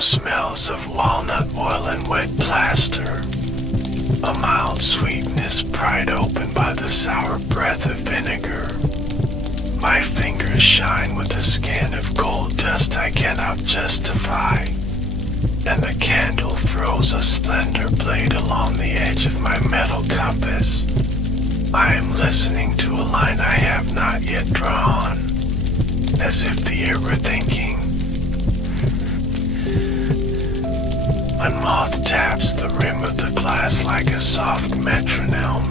room smells of walnut oil and wet plaster. A mild sweetness pried open by the sour breath of vinegar. My fingers shine with a skin of gold dust I cannot justify, and the candle throws a slender blade along the edge of my metal compass. I am listening to a line I have not yet drawn, as if the air were thinking. A moth taps the rim of the glass like a soft metronome,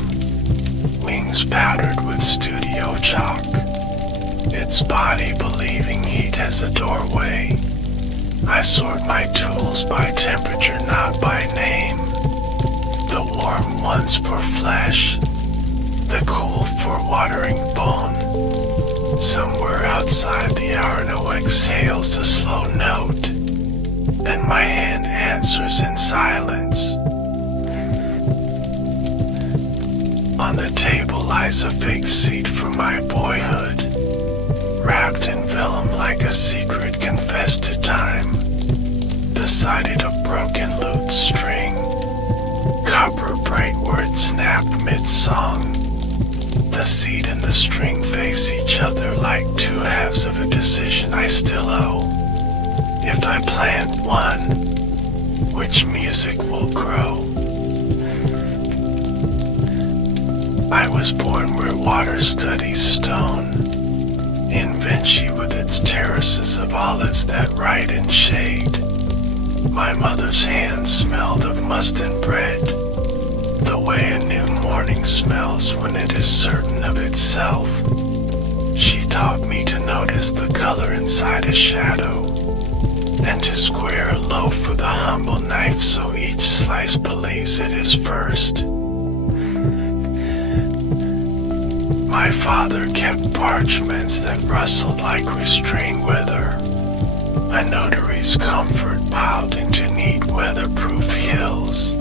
wings powdered with studio chalk, its body believing heat has a doorway. I sort my tools by temperature, not by name. The warm ones for flesh, the cool for watering bone. Somewhere outside the Arno exhales a slow note, and my hand answers in silence. On the table lies a fake seat from my boyhood, wrapped in vellum like a secret confessed to time. Beside it a broken lute string, copper bright words snapped mid-song. The seat and the string face each other like two halves of a decision I still owe. If I plant one, which music will grow? I was born where water studies stone, in Vinci with its terraces of olives that write in shade. My mother's hands smelled of must and bread, the way a new morning smells when it is certain of itself. She taught me to notice the color inside a shadow, and to square a loaf with a humble knife so each slice believes it is first. My father kept parchments that rustled like restrained weather, a notary's comfort piled into neat weatherproof hills.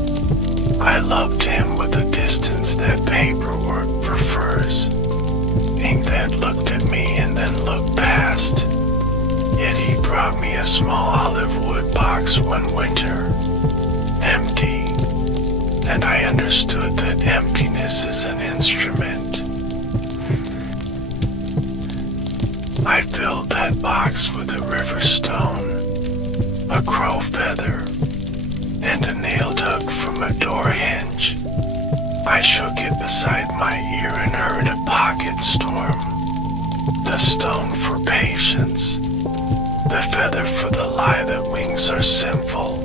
I loved him with a distance that paperwork prefers, ink that looked at me and then looked past. Yet he brought me a small olive wood box one winter, empty, and I understood that emptiness is an instrument. I filled that box with a river stone, a crow feather, and a nail dug from a door hinge. I shook it beside my ear and heard a pocket storm. The stone for patience, the feather for the lie that wings are sinful,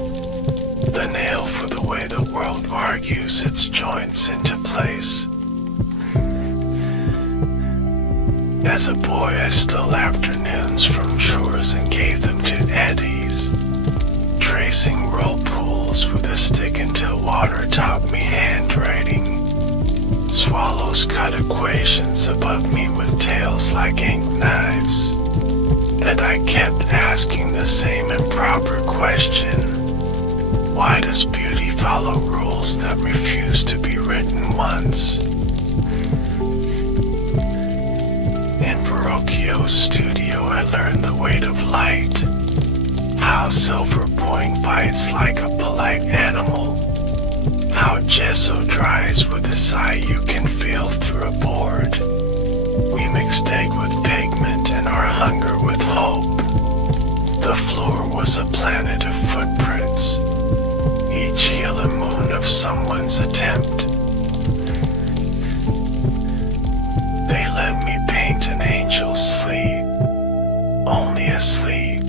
the nail for the way the world argues its joints into place. As a boy, I stole afternoons from chores and gave them to eddies, tracing whirlpools with a stick until water taught me handwriting. Swallows cut equations above me with tails like ink knives, and I kept asking the same improper question. Why does beauty follow rules that refuse to be written once? In Verrocchio's studio, I learned the weight of light, how silver point bites like a polite animal, how gesso dries with a sigh you can feel through a board. We mixed egg with pigment and our hunger with hope. The floor was a planet of footprints, each heel and moon of someone's attempt. They let me paint an angel's sleep, only asleep,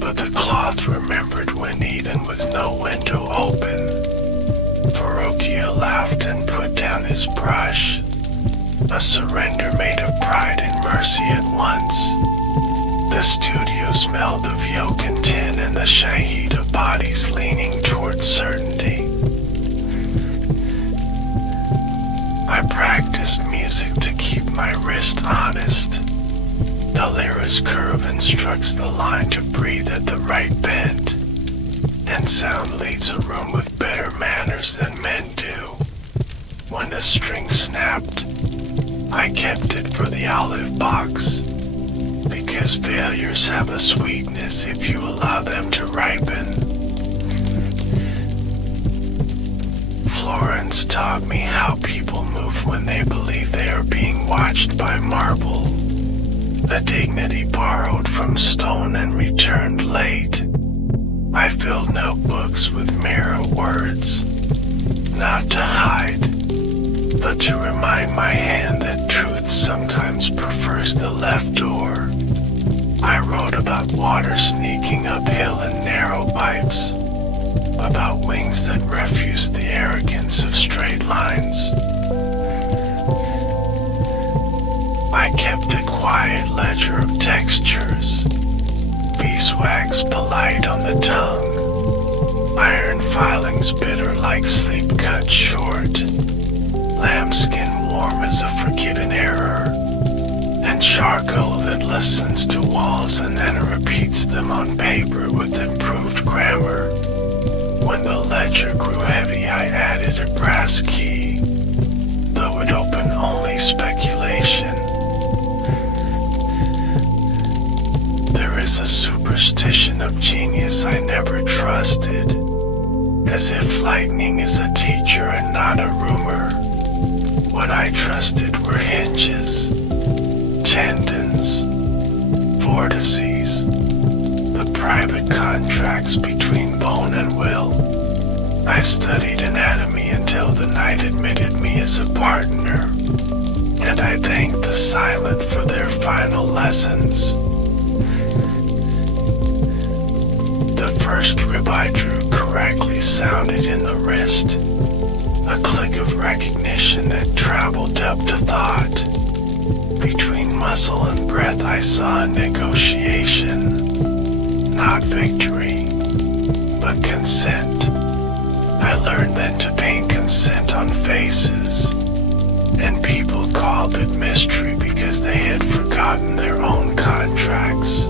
but the cloth remembered when Eden with no window open. Verrocchio laughed and put down his brush, a surrender made of pride and mercy at once. The studio smelled of yolk and tin and the shahid of bodies leaning toward certainty. I practiced music to keep my wrist honest. The lyra's curve instructs the line to breathe at the right bend, and sound leads a room with better manners than men do. When a string snapped, I kept it for the olive box, because failures have a sweetness if you allow them to ripen. taught me how people move when they believe they are being watched by marble, a dignity borrowed from stone and returned late. I filled notebooks with mirror words, not to hide, but to remind my hand that truth sometimes prefers the left door. I wrote about water sneaking uphill in narrow pipes, about wings that refuse the arrogance of straight lines. I kept a quiet ledger of textures, beeswax polite on the tongue, iron filings bitter like sleep cut short, lambskin warm as a forgiven error, and charcoal that listens to walls and then repeats them on paper with improved grammar. When the ledger grew heavy, I added a brass key, though it opened only speculation. There is a superstition of genius I never trusted, as if lightning is a teacher and not a rumor. What I trusted were hinges, tendons, vortices, the private contracts between bone and will. I studied anatomy until the night admitted me as a partner, and I thanked the silent for their final lessons. The first rib I drew correctly sounded in the wrist, a click of recognition that traveled up to thought. Between muscle and breath I saw a negotiation, not victory, but consent. I learned then to paint consent on faces, and people called it mystery because they had forgotten their own contracts.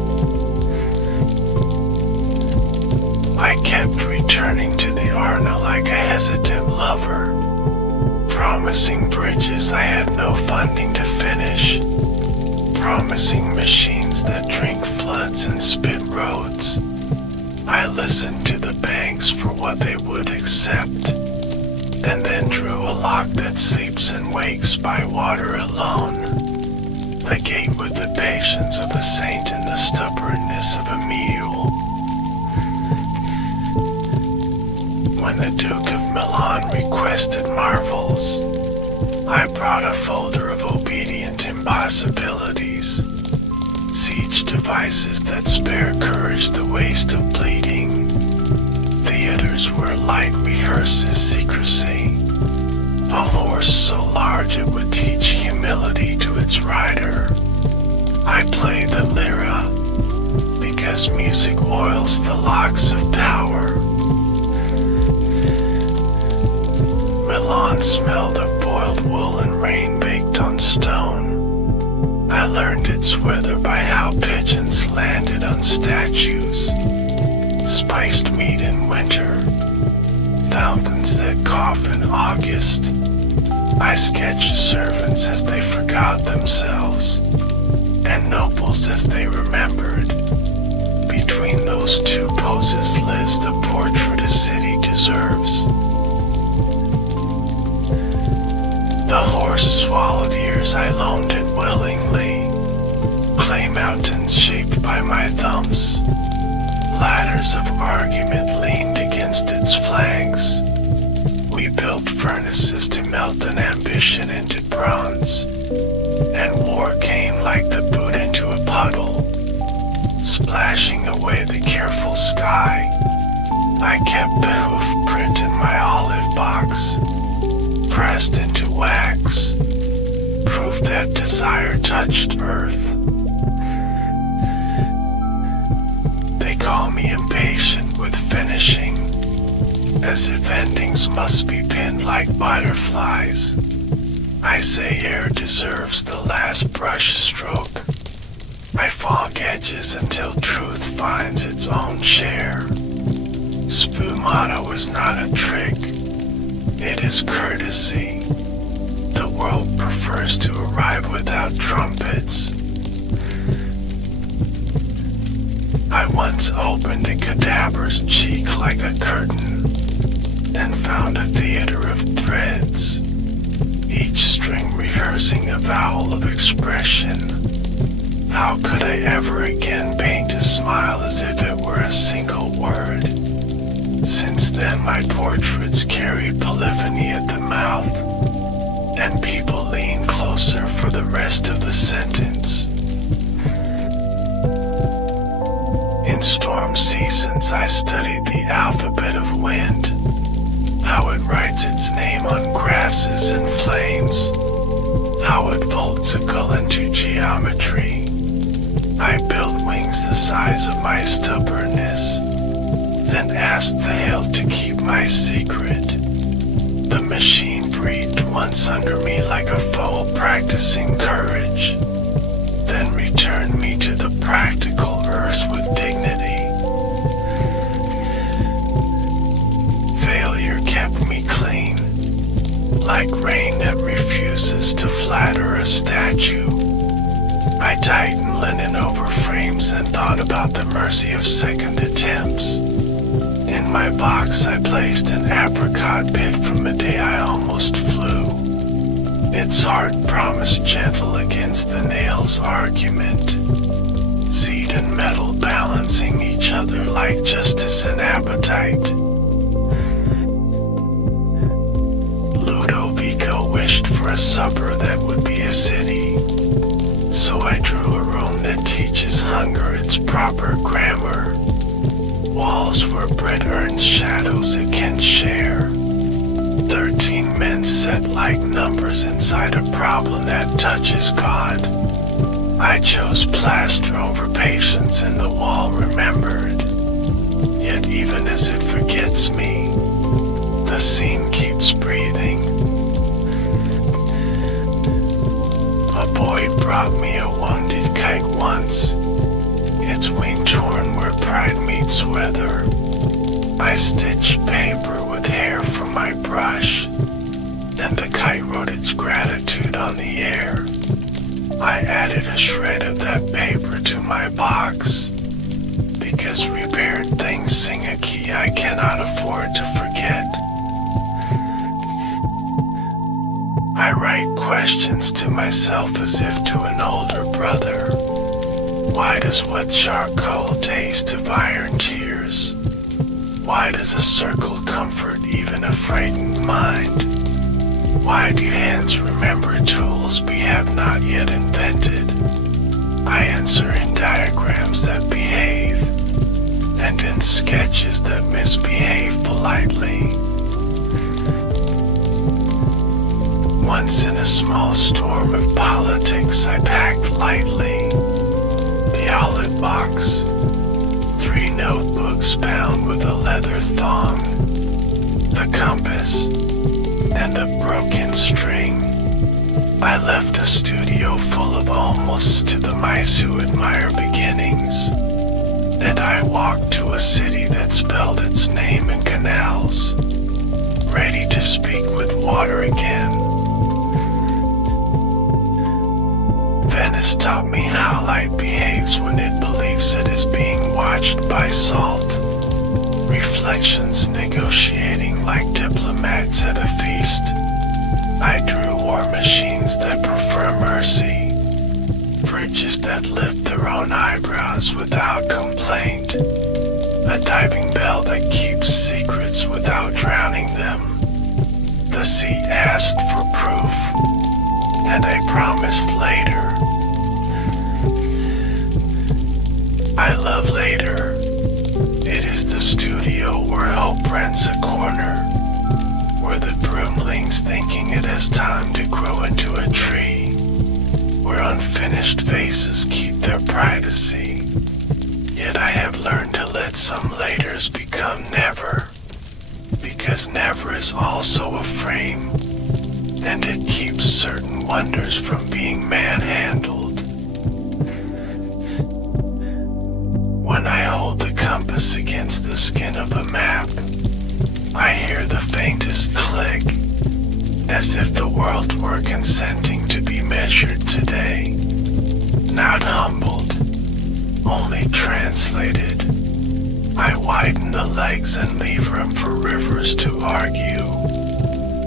I kept returning to the Arna like a hesitant lover, promising bridges I had no funding to finish, promising machines that drink floods and spit roads. I listened to the banks for what they would accept, and then drew a lock that sleeps and wakes by water alone, a gate with the patience of a saint and the stubbornness of a mule. When the Duke of Milan requested marvels, I brought a folder of obedient impossibilities, siege devices that spare courage the waste of bleeding, theaters where light rehearses secrecy, a horse so large it would teach humility to its rider. I play the lyra because music oils the locks of power. Milan smelled of boiled wool and rain baked on stone. I learned its weather by how pigeons landed on statues, spiced meat in winter, fountains that cough in August. I sketched servants as they forgot themselves, and nobles as they remembered. Between those two poses lives the portrait a city deserves. The horse swallowed ears I loaned it willingly, clay mountains shaped by my thumbs, ladders of argument leaned against its flanks. We built furnaces to melt an ambition into bronze, and war came like the boot into a puddle, splashing away the careful sky. I kept the hoof print in my olive box, pressed into wax, proof that desire touched earth. They call me impatient with finishing, as if endings must be pinned like butterflies. I say air deserves the last brush stroke. I fog edges until truth finds its own chair. Sfumato was not a trick. It is courtesy. The world prefers to arrive without trumpets. I once opened a cadaver's cheek like a curtain and found a theater of threads, each string rehearsing a vowel of expression. How could I ever again paint a smile as if it were a single word? Since then my portraits carry polyphony at the mouth, and people lean closer for the rest of the sentence. In storm seasons I studied the alphabet of wind, how it writes its name on grasses and flames, how it folds a gull into geometry. I built wings the size of my stubbornness, then asked the hill to keep my secret. The machine breathed once under me like a foe practicing courage, then returned me to the practical earth with dignity. Failure kept me clean, like rain that refuses to flatter a statue. I tightened linen over frames and thought about the mercy of second attempts. In my box I placed an apricot pit from a day I almost flew. Its heart promised gentle against the nail's argument. Seed and metal balancing each other like justice and appetite. Ludovico wished for a supper that would be a city, so I drew a room that teaches hunger its proper grammar. Walls where bread earns shadows it can share. 13 men set like numbers inside a problem that touches God. I chose plaster over patience and the wall remembered. Yet even as it forgets me, the scene keeps breathing. A boy brought me a wounded kite once, its wing torn where pride meets weather. I stitched paper with hair from my brush, and the kite wrote its gratitude on the air. I added a shred of that paper to my box, because repaired things sing a key I cannot afford to forget. I write questions to myself as if to an older brother. Why does wet charcoal taste of iron tears? Why does a circle comfort even a frightened mind? Why do hands remember tools we have not yet invented? I answer in diagrams that behave, and in sketches that misbehave politely. Once in a small storm of politics I packed lightly. The olive box, 3 notebooks bound with a leather thong, the compass, and a broken string. I left a studio full of almosts to the mice who admire beginnings, and I walked to a city that spelled its name in canals, ready to speak with water again. Venice taught me how light behaves when it believes it is being watched by salt. Reflections negotiating like diplomats at a feast. I drew war machines that prefer mercy, bridges that lift their own eyebrows without complaint, a diving bell that keeps secrets without drowning them. The sea asked for proof, and I promised later. I love later. It is the studio where hope rents a corner, where the broom leans thinking it has time to grow into a tree, where unfinished faces keep their privacy. Yet I have learned to let some laters become never, because never is also a frame, and it keeps certain wonders from being manhandled. When I hold the compass against the skin of a map, I hear the faintest click, as if the world were consenting to be measured today. Not humbled, only translated. I widen the legs and leave room for rivers to argue,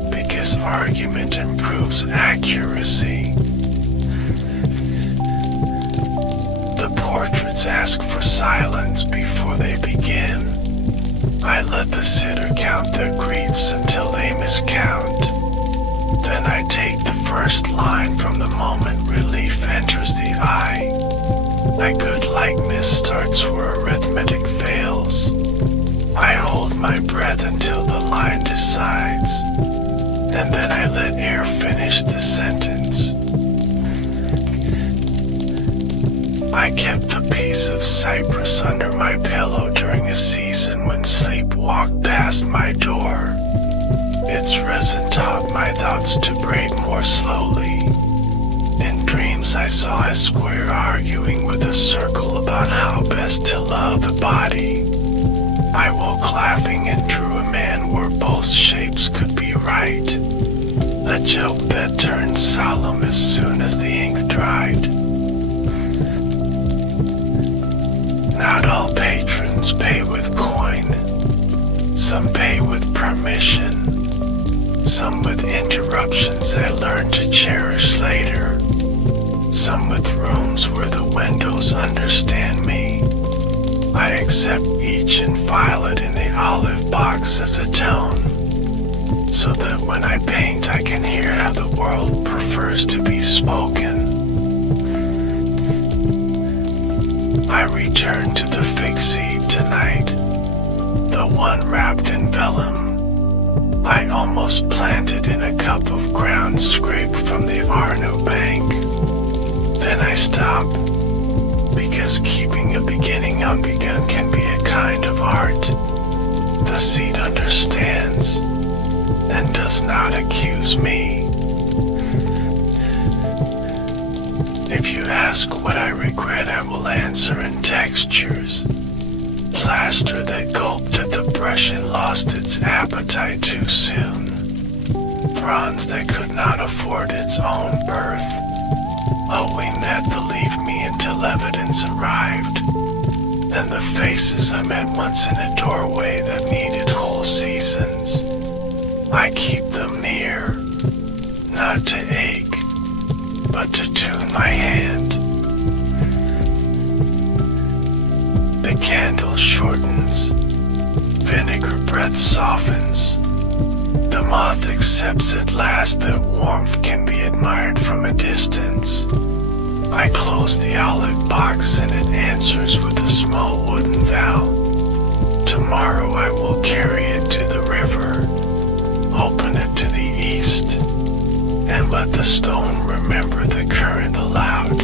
because serious argument improves accuracy. The portraits ask for silence before they begin. I let the sitter count their griefs until they miscount. Then I take the first line from the moment relief enters the eye. My good likeness starts where arithmetic fails. I hold my breath until the line decides, and then I let air finish the sentence. I kept a piece of cypress under my pillow during a season when sleep walked past my door. Its resin taught my thoughts to braid more slowly. In dreams I saw a square arguing with a circle about how best to love a body. I woke laughing and drew a man where both shapes could be right. A joke that turned solemn as soon as the ink dried. Not all patrons pay with coin. Some pay with permission. Some with interruptions I learn to cherish later. Some with rooms where the windows understand me. I accept each and file it in the olive box as a tone, so that when I paint I can hear how the world prefers to be spoken. I return to the fig seed tonight, the one wrapped in vellum. I almost planted in a cup of ground scraped from the Arno bank. Then I stop, because keeping a beginning unbegun can be a kind of art. The seed understands and does not accuse me. If you ask what I regret, I will answer in textures. Plaster that gulped at the brush and lost its appetite too soon. Bronze that could not afford its own birth. A wing that believed me until evidence arrived. And the faces I met once in a doorway that needed whole seasons. I keep them near, not to ache, but to tune my hand. The candle shortens, vinegar breath softens. The moth accepts at last that warmth can be admired from a distance. I close the olive box and it answers with a small wooden vow. Tomorrow I will carry it to the river, open it to the east, and let the stone remember the current aloud.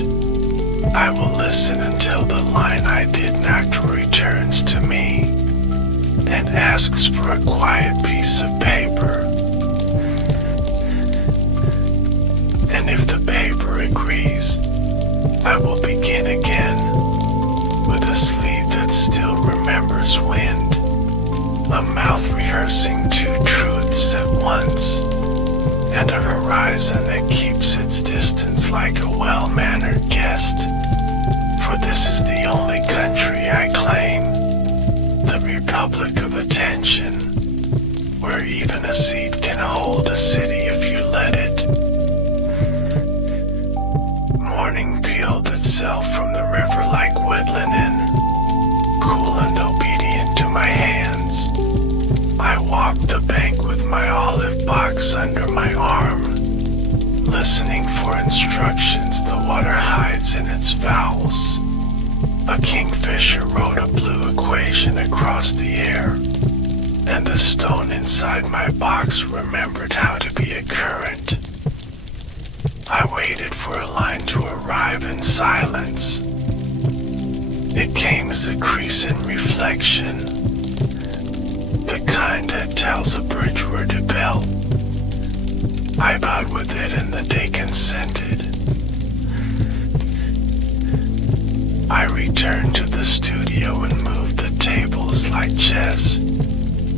I will listen until the line I did not returns to me and asks for a quiet piece of paper. And if the paper agrees, I will begin again with a sleeve that still remembers wind, a mouth rehearsing two truths at once, and a horizon that keeps its distance like a well-mannered guest. For this is the only country I claim, the Republic of Attention, where even a seed can hold a city if you let it. Morning peeled itself from the river like wet linen, cool and obedient to my hands. I walk the bank with my olive box under my arm, listening for instructions the water hides in its vowels. A kingfisher wrote a blue equation across the air, and the stone inside my box remembered how to be a current. I waited for a line to arrive in silence. It came as a crescent reflection, the kind that tells a bridge where to belt. I bowed with it and the day consented. I returned to the studio and moved the tables like chess,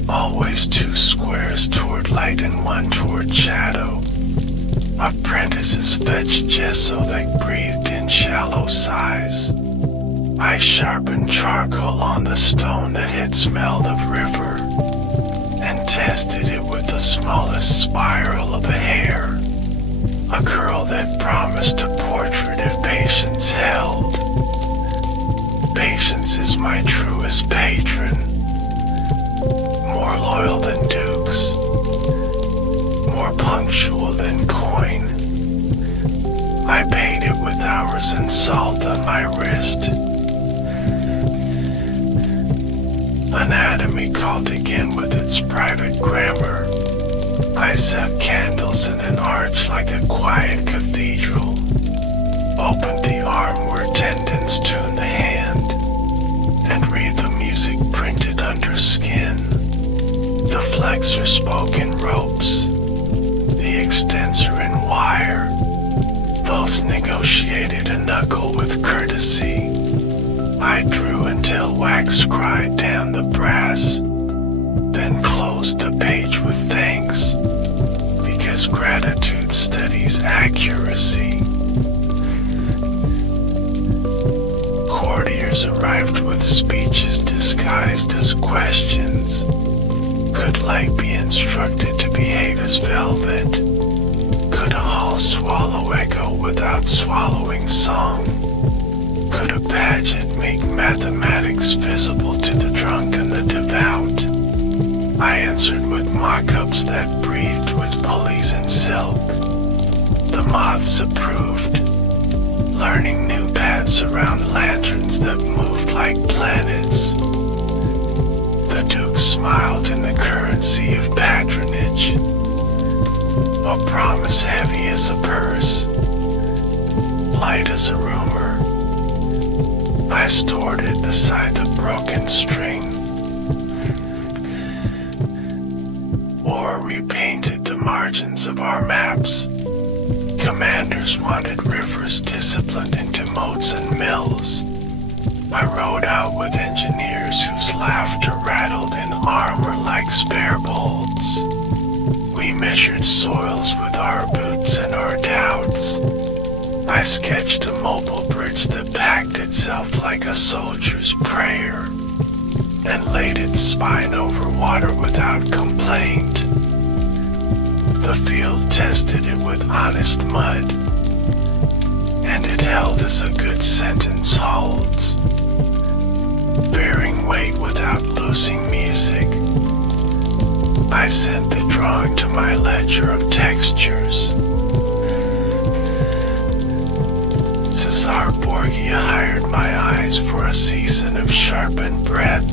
always two squares toward light and one toward shadow. Apprentices fetched gesso that breathed in shallow sighs. I sharpened charcoal on the stone that had smelled of river, and tested it with the smallest spiral of a hair, a curl that promised a portrait if patience held. Patience is my truest patron, more loyal than dukes, more punctual than coin. I paid it with hours and salt on my wrist. Anatomy called again with its private grammar. I set candles in an arch like a quiet cathedral. Opened the arm where tendons tune the hand, and read the music printed under skin. The flexor spoke in ropes, the extensor in wire. Both negotiated a knuckle with courtesy. I drew until wax cried down the brass, then closed the page with thanks, because gratitude studies accuracy. Courtiers arrived with speeches disguised as questions. Could light be instructed to behave as velvet? Could a hall swallow echo without swallowing song? Could a pageant make mathematics visible to the drunk and the devout? I answered with mock-ups that breathed with pulleys and silk. The moths approved, learning new paths around lanterns that moved like planets. The Duke smiled in the currency of patronage, a promise heavy as a purse, light as a rumor. I stored it beside the broken string, or repainted the margins of our maps. Commanders wanted rivers disciplined into moats and mills. I rode out with engineers whose laughter rattled in armor like spare bolts. We measured soils with our boots and our doubts. I sketched a mobile bridge that packed itself like a soldier's prayer, and laid its spine over water without complaint. The field tested it with honest mud, and it held as a good sentence holds, bearing weight without losing music. I sent the drawing to my ledger of textures. Cesar Borgia hired my eyes for a season of sharpened breath.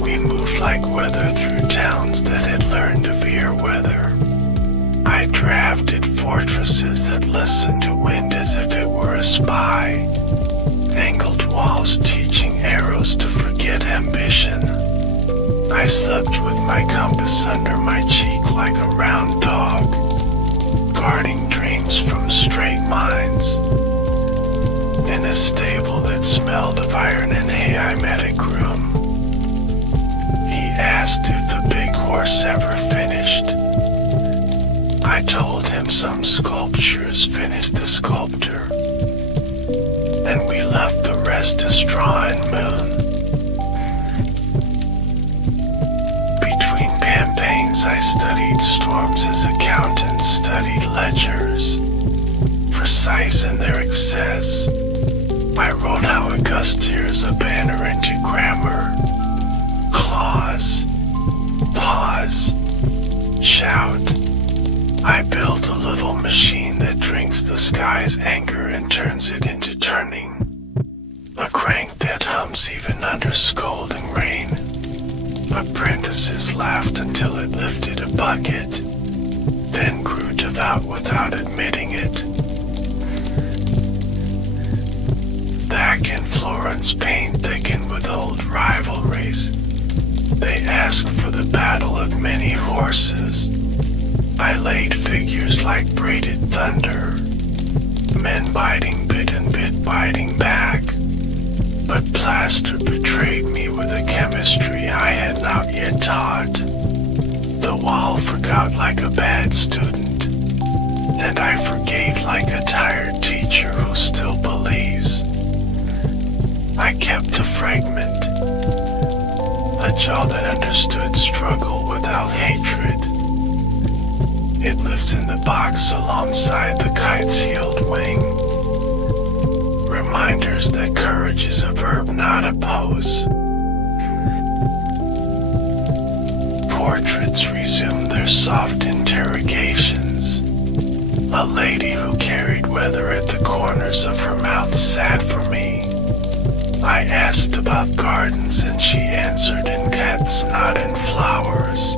We moved like weather through towns that had learned to veer weather. I drafted fortresses that listened to wind as if it were a spy. Angled walls teaching arrows to forget ambition. I slept with my compass under my cheek like a round dog, guarding dreams from straight minds. In a stable that smelled of iron and hay, I met a groom. He asked if the big horse ever finished. I told him some sculptures finished the sculptor, and we left the rest to straw and moon. Between campaigns, I studied storms as accountants studied ledgers, precise in their excess. I wrote how Auguste tears a banner into grammar. Clause, pause, shout. I built a little machine that drinks the sky's anger and turns it into turning. A crank that hums even under scolding rain. Apprentices laughed until it lifted a bucket, then grew devout without admitting it. Thack and Florence paint thickened with old rivalries. They asked for the battle of many horses. I laid figures like braided thunder, men biting bit and bit biting back. But plaster betrayed me with a chemistry I had not yet taught. The wall forgot like a bad student, and I forgave like a tired teacher who still believes. I kept a fragment, a jaw that understood struggle without hatred. It lives in the box alongside the kite's healed wing. Reminders that courage is a verb, not a pose. Portraits resume their soft interrogations. A lady who carried weather at the corners of her mouth sat for me. I asked about gardens and she answered in cats, not in flowers.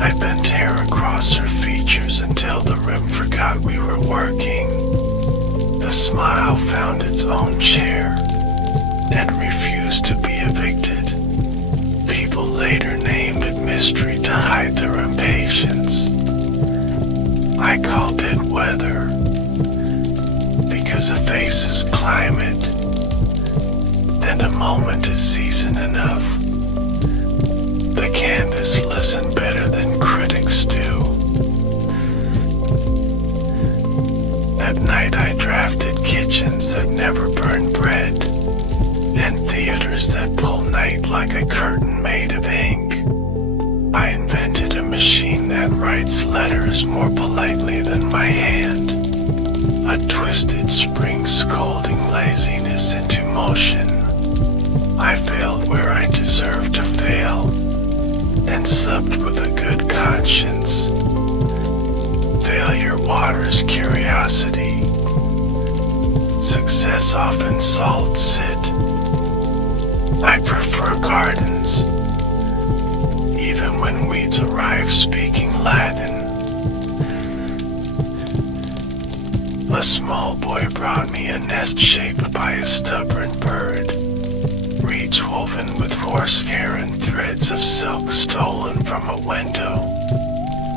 I bent hair across her features until the rim forgot we were working. The smile found its own chair and refused to be evicted. People later named it mystery to hide their impatience. I called it weather because a face is climate and a moment is season enough. The canvas listened better than critics do. At night I drafted kitchens that never burn bread and theaters that pull night like a curtain made of ink. I invented a machine that writes letters more politely than my hand. A twisted spring scolding laziness into motion. I failed where I deserved to fail and slept with a good conscience. Failure waters curiosity. Success often salts it. I prefer gardens, even when weeds arrive speaking Latin. A small boy brought me a nest shaped by a stubborn bird, reeds woven with horsehair and threads of silk stolen from a window.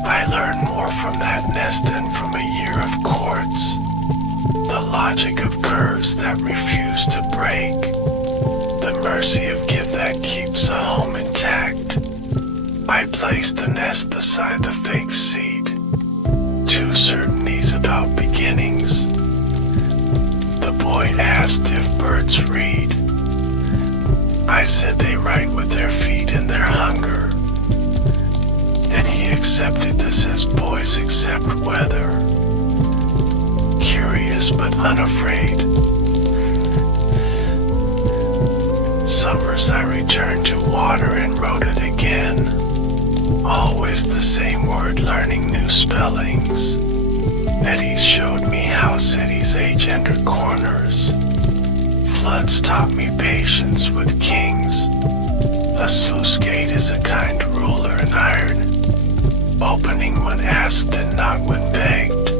I learned more from that nest than from a year of courts. The logic of curves that refuse to break. The mercy of give that keeps a home intact. I placed the nest beside the fake seed. Two certainties about beginnings. The boy asked if birds read. I said they write with their feet in their hunger. And he accepted this as boys accept weather. Curious but unafraid. Summers I returned to water and wrote it again. Always the same word, learning new spellings. Eddies showed me how cities age under corners. Floods taught me patience with kings. A sluice gate is a kind ruler in iron, opening when asked and not when begged.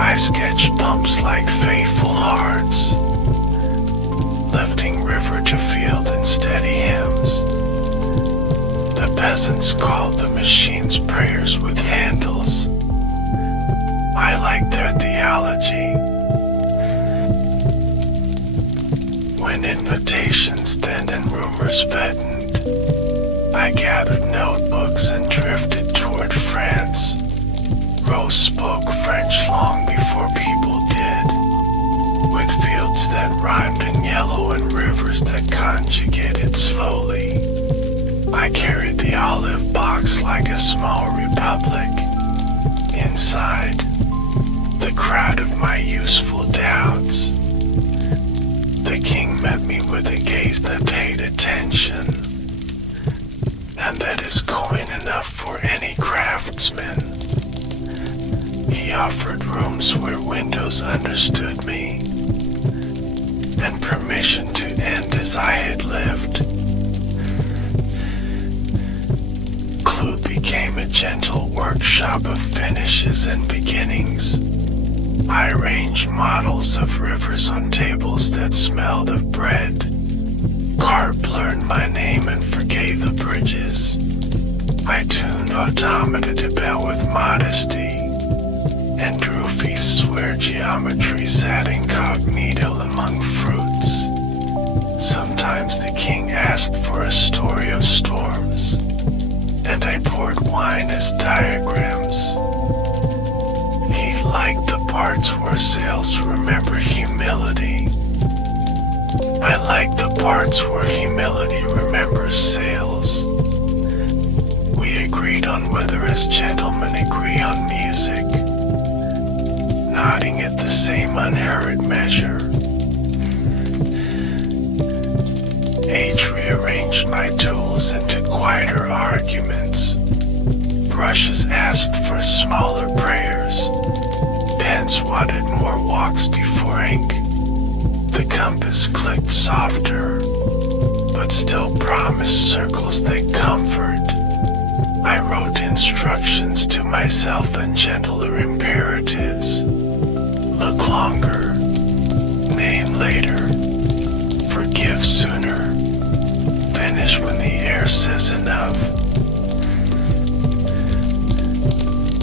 I sketched pumps like faithful hearts, lifting river to field in steady hymns. The peasants called the machines prayers with handles. I liked their theology. When invitations thinned and rumors fattened, I gathered notebooks and drifted toward France. Rose spoke French long before people did, with fields that rhymed in yellow and rivers that conjugated slowly. I carried the olive box like a small republic. Inside, the crowd of my useful doubts. The king met me with a gaze that paid attention, and that is coin enough for any craftsman. He offered rooms where windows understood me, and permission to end as I had lived. Clue became a gentle workshop of finishes and beginnings. I arranged models of rivers on tables that smelled of bread. Carp learned my name and forgave the bridges. I tuned automata to bell with modesty, and drew feasts where geometry sat incognito among fruits. Sometimes the king asked for a story of storms, and I poured wine as diagrams. He liked the parts where sails remember humility. I like the parts where humility remembers sails. We agreed on whether as gentlemen agree on music, nodding at the same unhurried measure. Age rearranged my tools into quieter arguments. Brushes asked for smaller prayers. Pens wanted more walks before ink. The compass clicked softer, but still promised circles that comfort. I wrote instructions to myself and gentler imperatives. Look longer, name later, forgive sooner, finish when the air says enough.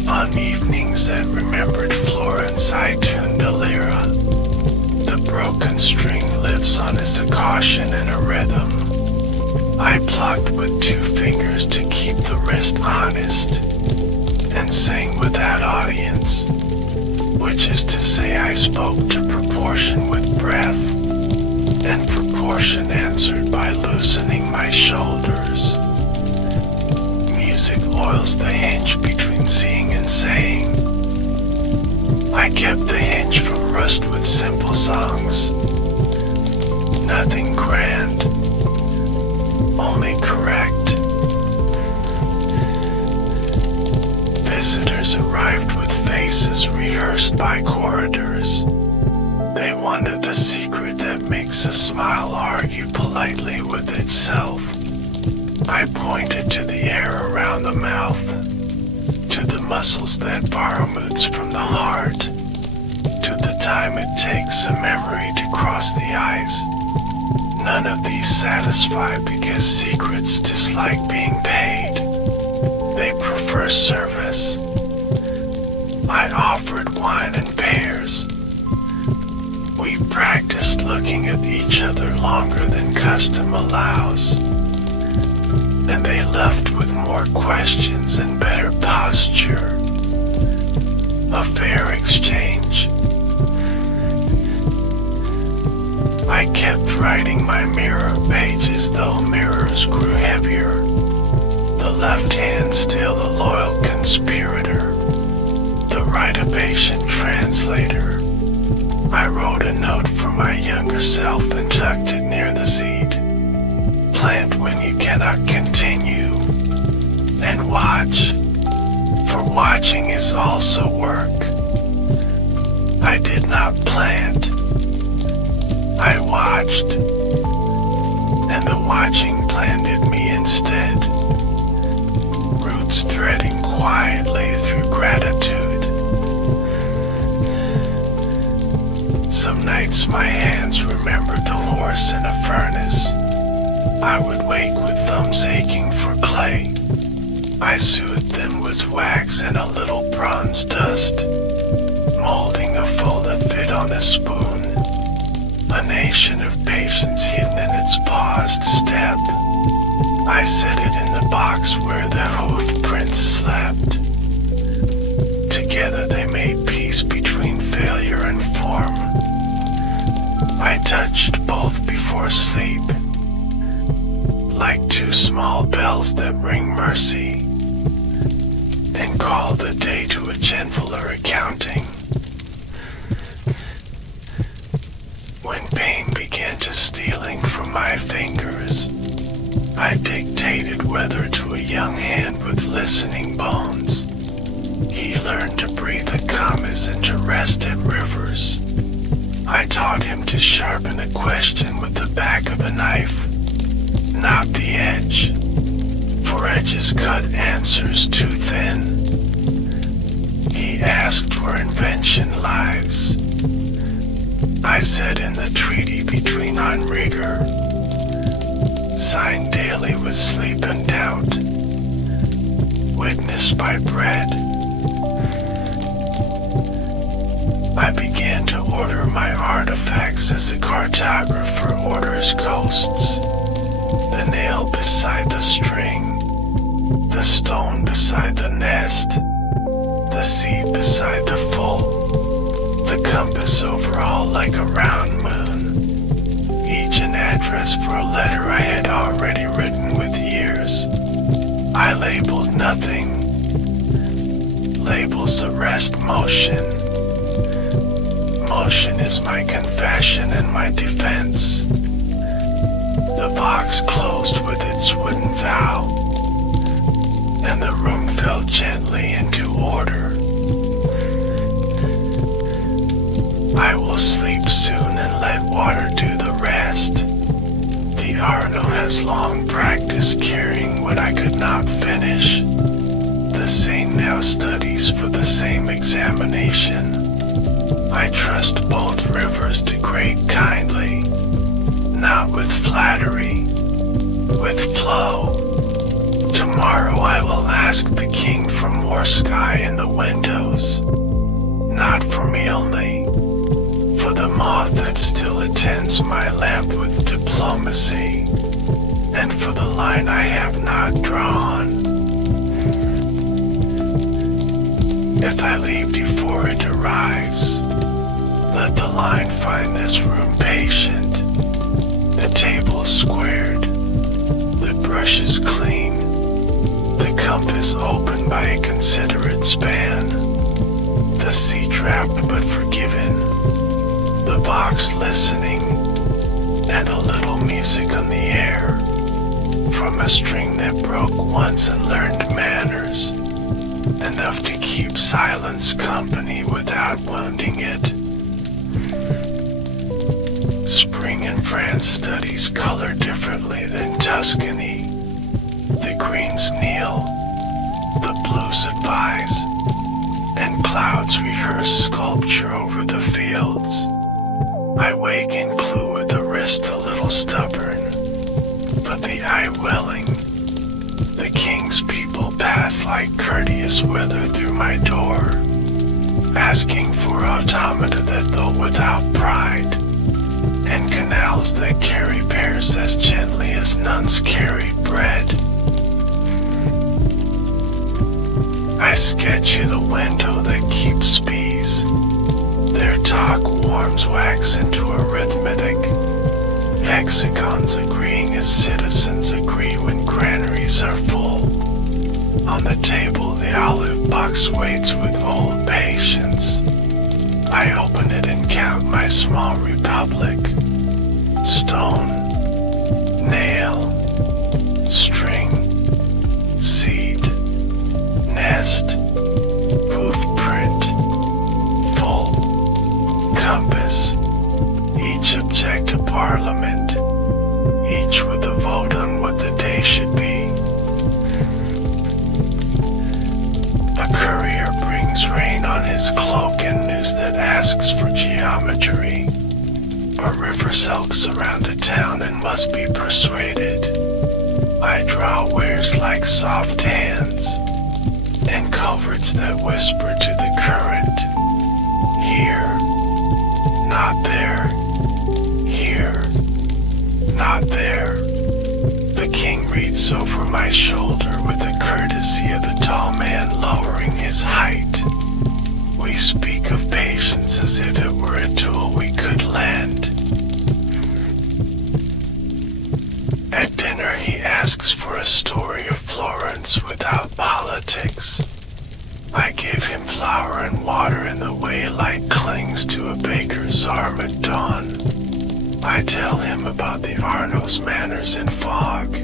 On evenings that remembered Florence, I tuned a lyra. The broken string lives on as a caution and a rhythm. I plucked with 2 fingers to keep the wrist honest, and sang without audience, which is to say I spoke to proportion with breath, and proportion answered by loosening my shoulders. Music oils the hinge between seeing and saying. I kept the hinge from rust with simple songs. Nothing grand, only correct. Visitors arrived with faces rehearsed by corridors. They wanted the secret that makes a smile argue politely with itself. I pointed to the air around the mouth, to the muscles that borrow moods from the heart, to the time it takes a memory to cross the eyes. None of these satisfy because secrets dislike being paid. They prefer service. I offered wine and pears. We practiced looking at each other longer than custom allows, and they left with more questions and better posture. A fair exchange. I kept writing my mirror pages though mirrors grew heavier. The left hand still a loyal conspirator, the right a patient translator. I wrote a note for my younger self and tucked it near the seat. Plant when you cannot continue, and watch, for watching is also work. I did not plant, I watched, and the watching planted me instead. Roots threading quietly through gratitude. Some nights my hands remembered the horse in a furnace. I would wake with thumbs aching for clay. I soothed them with wax and a little bronze dust, molding a fold that fit on a spoon. A nation of patience hidden in its paused step. I set it in the box where the hoof prints slept. Together they made peace between failure and form. I touched both before sleep, like 2 small bells that ring mercy, and call the day to a gentler accounting. When pain began to stealing from my fingers, I dictated weather to a young hand with listening bones. He learned to breathe at commas and to rest at rivers. I taught him to sharpen a question with the back of a knife, not the edge, for edges cut answers too thin. He asked where invention lies. I said in the treaty between on rigor, signed daily with sleep and doubt, witnessed by bread. I began to order my artifacts as a cartographer orders coasts. The nail beside the string, the stone beside the nest, the seed beside the full, the compass over all like a round moon, each an an address for a letter I had already written with years. I labeled nothing. Labels arrest motion. Motion is my confession and my defense. The box closed with its wooden vow, and the room fell gently into order. I will sleep soon and let water do the rest. The Arno has long practiced carrying what I could not finish. The saint now studies for the same examination. I trust both rivers degrade kindly, not with flattery, with flow. Tomorrow I will ask the king for more sky in the windows, not for me only, for the moth that still attends my lamp with diplomacy, and for the line I have not drawn. If I leave before it arrives, let the line find this room patient. The table squared, the brushes clean, the compass open by a considerate span, the seat wrapped but forgiven, the box listening, and a little music on the air, from a string that broke once and learned manners, enough to keep silence company without wounding it. Spring in France studies color differently than Tuscany. The greens kneel, the blues advise, and clouds rehearse sculpture over the fields. I wake in clue with the wrist a little stubborn, but the eye willing. The king's people pass like courteous weather through my door, asking for automata that though without pride, and canals that carry pears as gently as nuns carry bread. I sketch you the window that keeps bees. Their talk warms wax into arithmetic, hexagons agreeing as citizens agree when granaries are full. On the table the olive box waits with old patience. I open it and count my small republic. Stone, nail, string, seed, nest, hoof print, full, compass, each object to parliament, each with a vote on what the day should be. A courier brings rain on his cloak and news that asks for geometry. A river sulks around a town and must be persuaded. I draw wares like soft hands, and culverts that whisper to the current. Here, not there. Here, not there. The king reads over my shoulder with the courtesy of a tall man lowering his height. We speak of patience as if it were a tool we could lend. At dinner he asks for a story of Florence without politics. I give him flour and water in the way light clings to a baker's arm at dawn. I tell him about the Arno's manners in fog,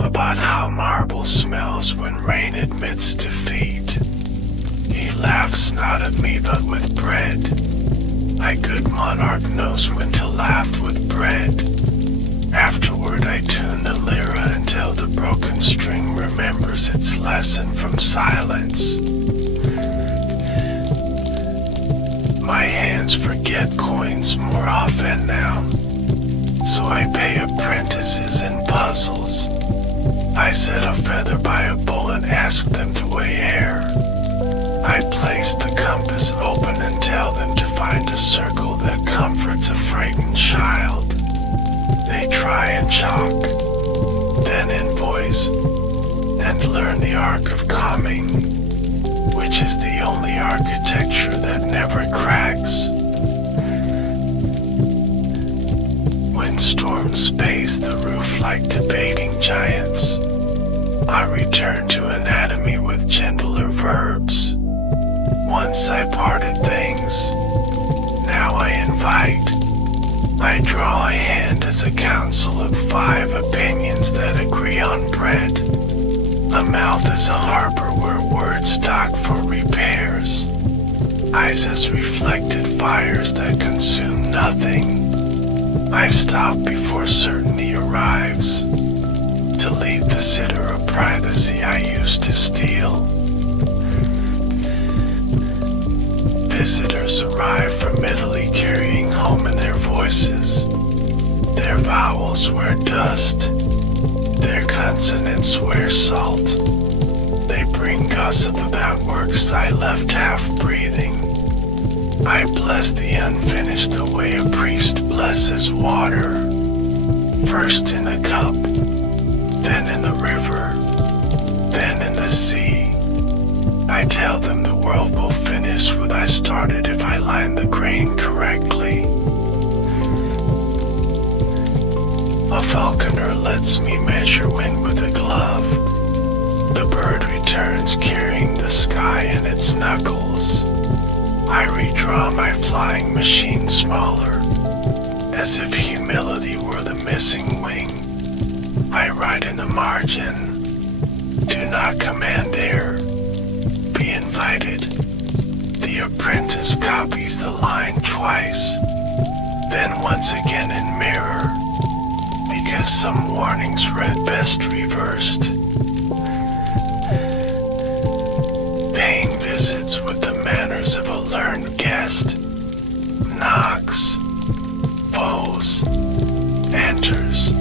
about how marble smells when rain admits defeat. He laughs not at me but with bread. My good monarch knows when to laugh with bread. Afterward I tune the lyra until the broken string remembers its lesson from silence. My hands forget coins more often now, so I pay apprentices in puzzles. I set a feather by a bowl and ask them to weigh air. I place the compass open and tell them to find a circle that comforts a frightened child. They try in chalk, then in voice, and learn the arc of calming, which is the only architecture that never cracks. When storms pace the roof like debating giants. I return to anatomy with gentler verbs. Once I parted things, now I invite. I draw a hand as a council of 5 opinions that agree on bread. A mouth is a harbor where words dock for repairs. Eyes as reflected fires that consume nothing. I stop before certainty arrives, to lead the sitter of privacy I used to steal. Visitors arrive from Italy carrying home in their voices. Their vowels wear dust, their consonants wear salt. They bring gossip about works I left half breathing. I bless the unfinished the way a priest blesses water. First in a cup, then in the river, then in the sea. I tell them the world will finish what I started if I line the grain correctly. A falconer lets me measure wind with a glove. The bird returns carrying the sky in its knuckles. I redraw my flying machine smaller, as if humility were the missing wing. I write in the margin, do not command air, be invited. The apprentice copies the line twice, then once again in mirror, because some warnings read best reversed. Paying visits with the manners of a learned guest, knocks, bows, enters,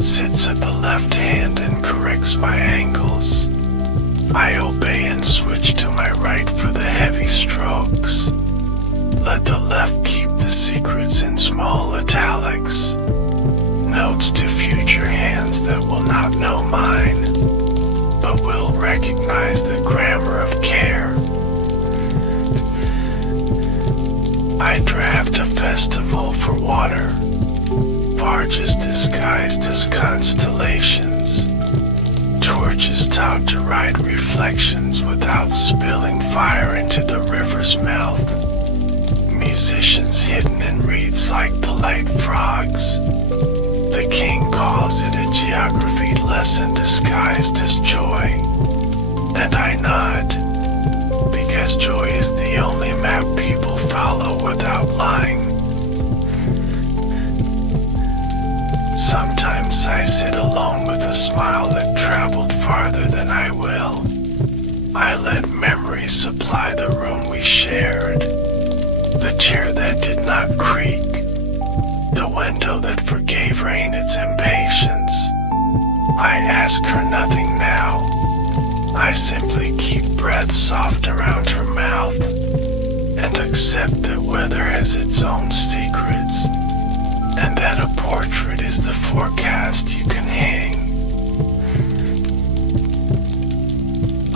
sits at the left hand and corrects my angles. I obey and switch to my right for the heavy strokes. Let the left keep the secrets in small italics. Notes to future hands that will not know mine, but will recognize the grammar of care. I draft a festival for water, barges disguised as constellations, torches taught to ride reflections without spilling fire into the river's mouth, musicians hidden in reeds like polite frogs. The king calls it a geography lesson disguised as joy, and I nod, because joy is the only map people follow without lying. Sometimes I sit alone with a smile that traveled farther than I will. I let memory supply the room we shared, the chair that did not creak, the window that forgave rain its impatience. I ask her nothing now. I simply keep breath soft around her mouth and accept that weather has its own secrets, and that a portrait is the forecast you can hang.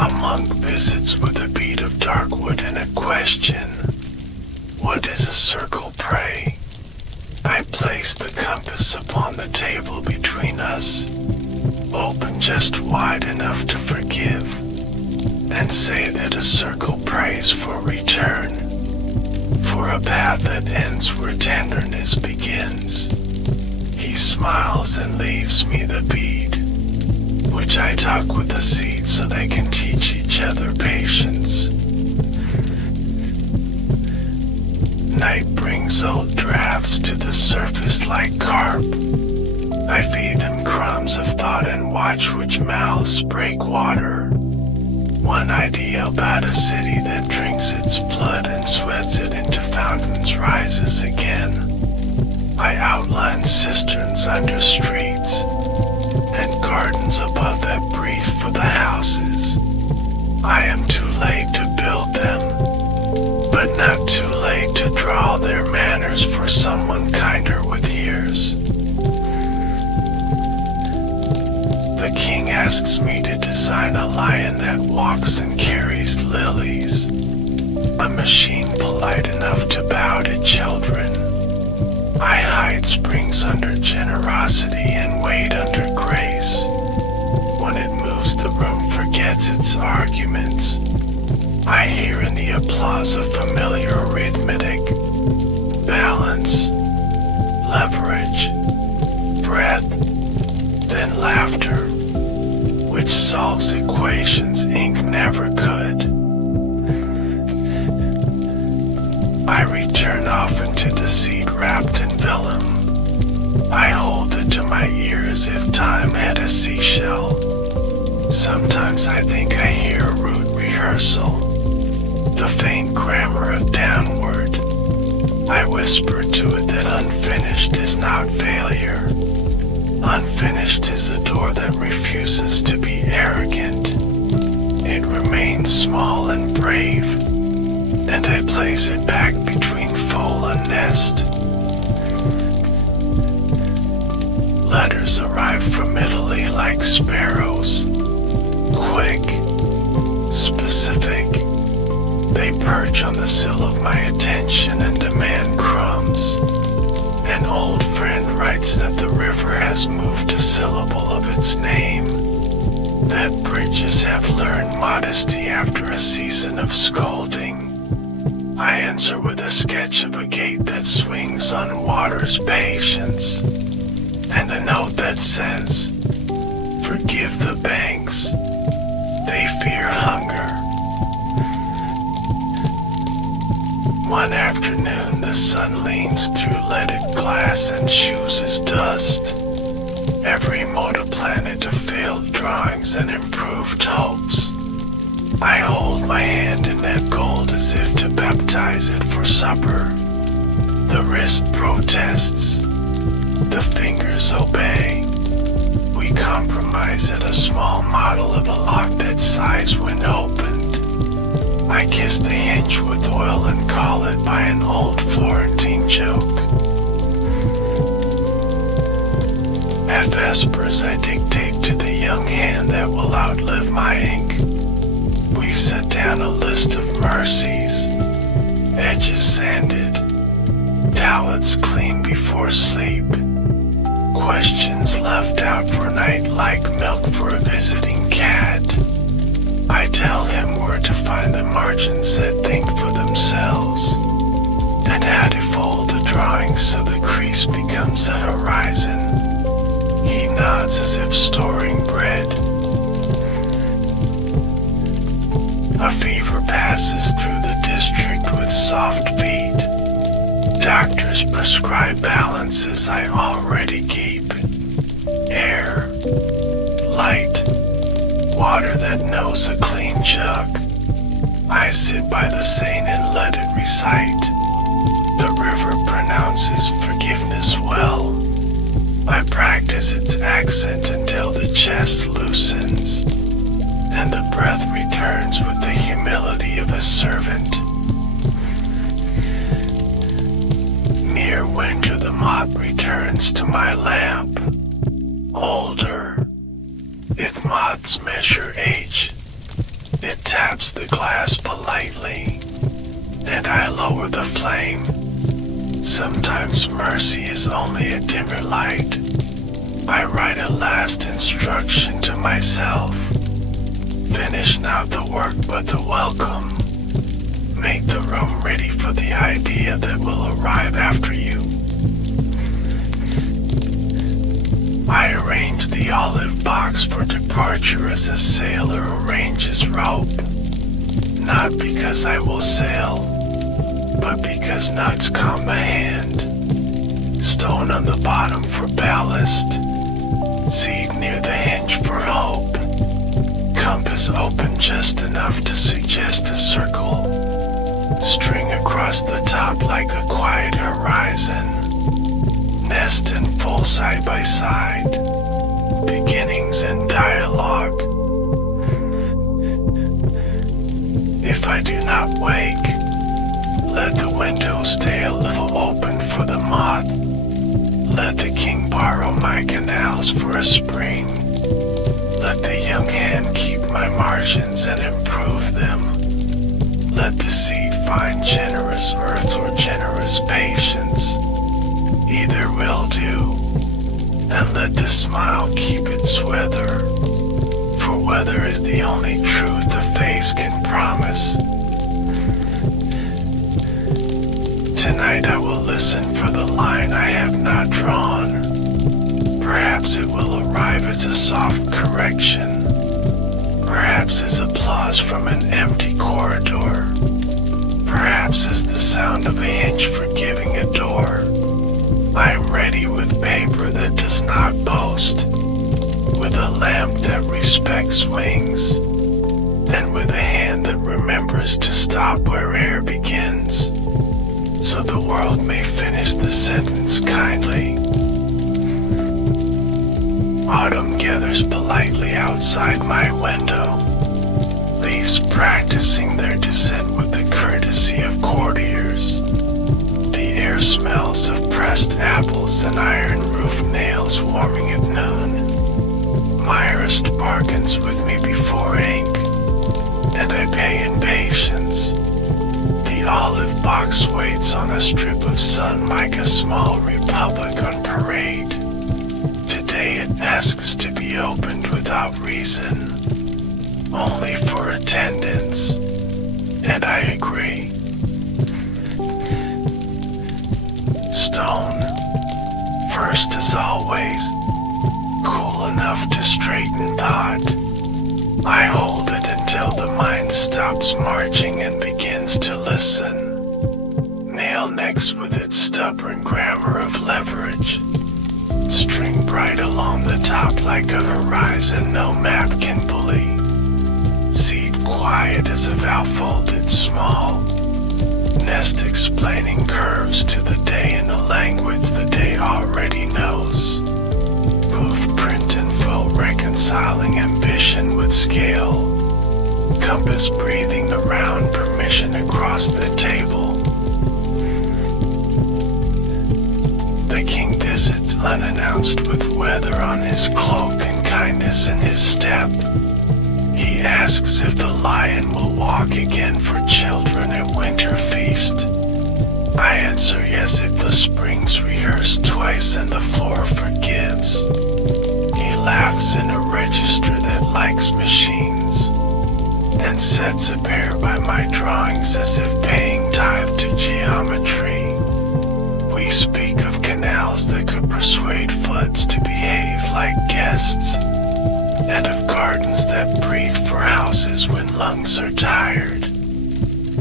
A monk visits with a bead of dark wood and a question. What is a circle, pray? I place the compass upon the table between us, open just wide enough to forgive, and say that a circle prays for return, for a path that ends where tenderness begins. He smiles and leaves me the bead, which I tuck with the seed so they can teach each other patience. Night brings old drafts to the surface like carp. I feed them crumbs of thought and watch which mouths break water. One idea about a city that drinks its blood and sweats it into fountains rises again. I outline cisterns under streets and gardens above that breathe for the houses. I am too late to build them, but not too late to draw their manners for someone kinder with years. The king asks me to design a lion that walks and carries lilies, a machine polite enough to bow to children, I hide springs under generosity and wait under grace. When it moves, the room forgets its arguments. I hear in the applause a familiar arithmetic, balance, leverage, breath, then laughter, which solves equations ink never could. I return often to the seed wrapped in vellum. I hold it to my ear as if time had a seashell. Sometimes I think I hear a rude rehearsal, the faint grammar of downward. I whisper to it that unfinished is not failure. Unfinished is a door that refuses to be arrogant. It remains small and brave, and I place it back between foal and nest. Letters arrive from Italy like sparrows, quick, specific. They perch on the sill of my attention and demand crumbs. An old friend writes that the river has moved a syllable of its name, that bridges have learned modesty after a season of scolding. I answer with a sketch of a gate that swings on water's patience, and a note that says, "Forgive the banks, they fear hunger." One afternoon the sun leans through leaded glass and chooses dust, every motor planet of failed drawings and improved hopes. I hold my hand in that gold as if to baptize it for supper. The wrist protests, the fingers obey. We compromise at a small model of a lock that sighs when opened. I kiss the hinge with oil and call it by an old Florentine joke. At vespers I dictate to the young hand that will outlive my ink. We set down a list of mercies, edges sanded, palettes clean before sleep, questions left out for night like milk for a visiting cat. I tell him where to find the margins that think for themselves, and how to fold the drawing so the crease becomes a horizon. He nods as if storing bread. A fever passes through the district with soft feet. Doctors prescribe balances I already keep. Air, light, water that knows a clean jug. I sit by the Seine and let it recite. The river pronounces forgiveness well. I practice its accent until the chest loosens, and the breath returns with the humility of a servant. Near winter the moth returns to my lamp, older. If moths measure age, it taps the glass politely, and I lower the flame. Sometimes mercy is only a dimmer light. I write a last instruction to myself. Finish not the work but the welcome. Make the room ready for the idea that will arrive after you. I arrange the olive box for departure as a sailor arranges rope, not because I will sail, but because nuts come to hand. Stone on the bottom for ballast, seed near the hinge for hope, compass open just enough to suggest a circle, string across the top like a quiet horizon, nest and full side by side, beginnings and dialogue. If I do not wake, let the window stay a little open for the moth. Let the king borrow my canals for a spring. Let the young hand keep my margins and improve them. Let the seed find generous earth or generous patience. Either will do, and let the smile keep its weather, for weather is the only truth a face can promise. Tonight I will listen for the line I have not drawn. Perhaps it will arrive as a soft correction, perhaps as applause from an empty corridor, perhaps as the sound of a hinge forgiving a door. I am ready with paper that does not boast, with a lamp that respects wings, and with a hand that remembers to stop where air begins, so the world may finish the sentence kindly. Autumn gathers politely outside my window, leaves practicing their descent with the courtesy of courtiers. The air smells of pressed apples and iron roof nails warming at noon. Myrisk bargains with me before ink, and I pay in patience. The olive box waits on a strip of sun like a small republic on parade. Today it asks to be opened without reason, only for attendance, and I agree. Stone, first as always, cool enough to straighten thought. I hold it until the mind stops marching and begins to listen. Nail next with its stubborn grammar of leverage. String bright along the top like a horizon no map can bully. Seed quiet as a valve folded small. Nest explaining curves to the day in a language the day already knows. Hoof print and full reconciling ambition with scale. Compass breathing around permission across the table. The king visits unannounced with weather on his cloak and kindness in his step. He asks if the lion will walk again for children at winter feast. I answer yes if the springs rehearse twice and the floor forgives. He laughs in a register that likes machines, and sets a pair by my drawings as if paying tithe to geometry. We speak of canals that could persuade floods to behave like guests, and of gardens that breathe for houses when lungs are tired.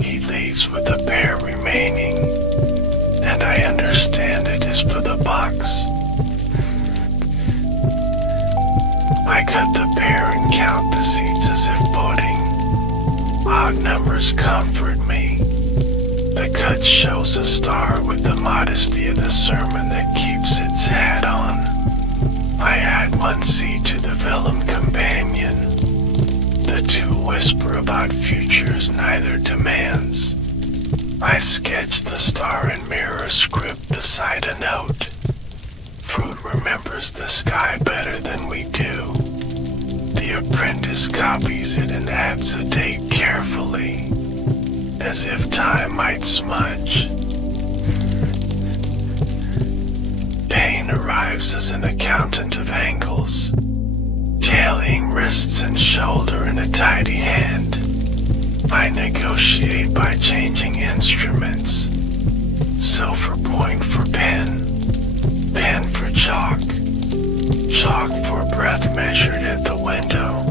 He leaves with a pair remaining, and I understand it is for the bucks. I cut the pear and count the seeds as if voting. Odd numbers comfort me. The cut shows a star with the modesty of the sermon that keeps its hat on. I add one seed to the vellum companion. The two whisper about futures neither demands. I sketch the star and mirror script beside a note. Fruit remembers the sky better than we do. The apprentice copies it and adds a date carefully, as if time might smudge. Pain arrives as an accountant of angles, tallying wrists and shoulder in a tidy hand. I negotiate by changing instruments. Silver point for pen, pen for chalk, chalk for breath measured at the window.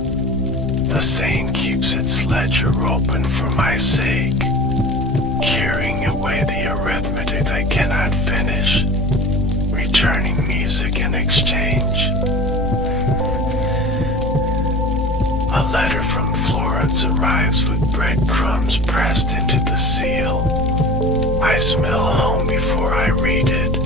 The sane keeps its ledger open for my sake, carrying away the arithmetic I cannot finish, returning music in exchange. A letter from Florence arrives with breadcrumbs pressed into the seal. I smell home before I read it.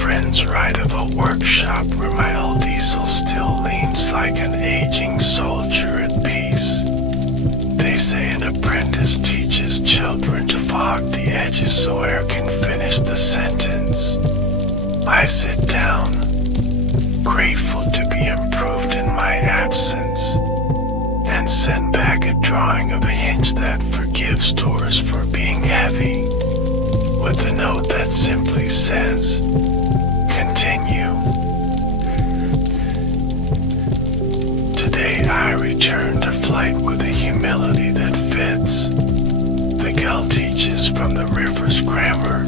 Friends write of a workshop where my old easel still leans like an aging soldier at peace. They say an apprentice teaches children to fog the edges so air can finish the sentence. I sit down, grateful to be improved in my absence, and send back a drawing of a hinge that forgives doors for being heavy, with a note that simply says, "Continue." Today I return to flight with a humility that fits. The gull teaches from the river's grammar.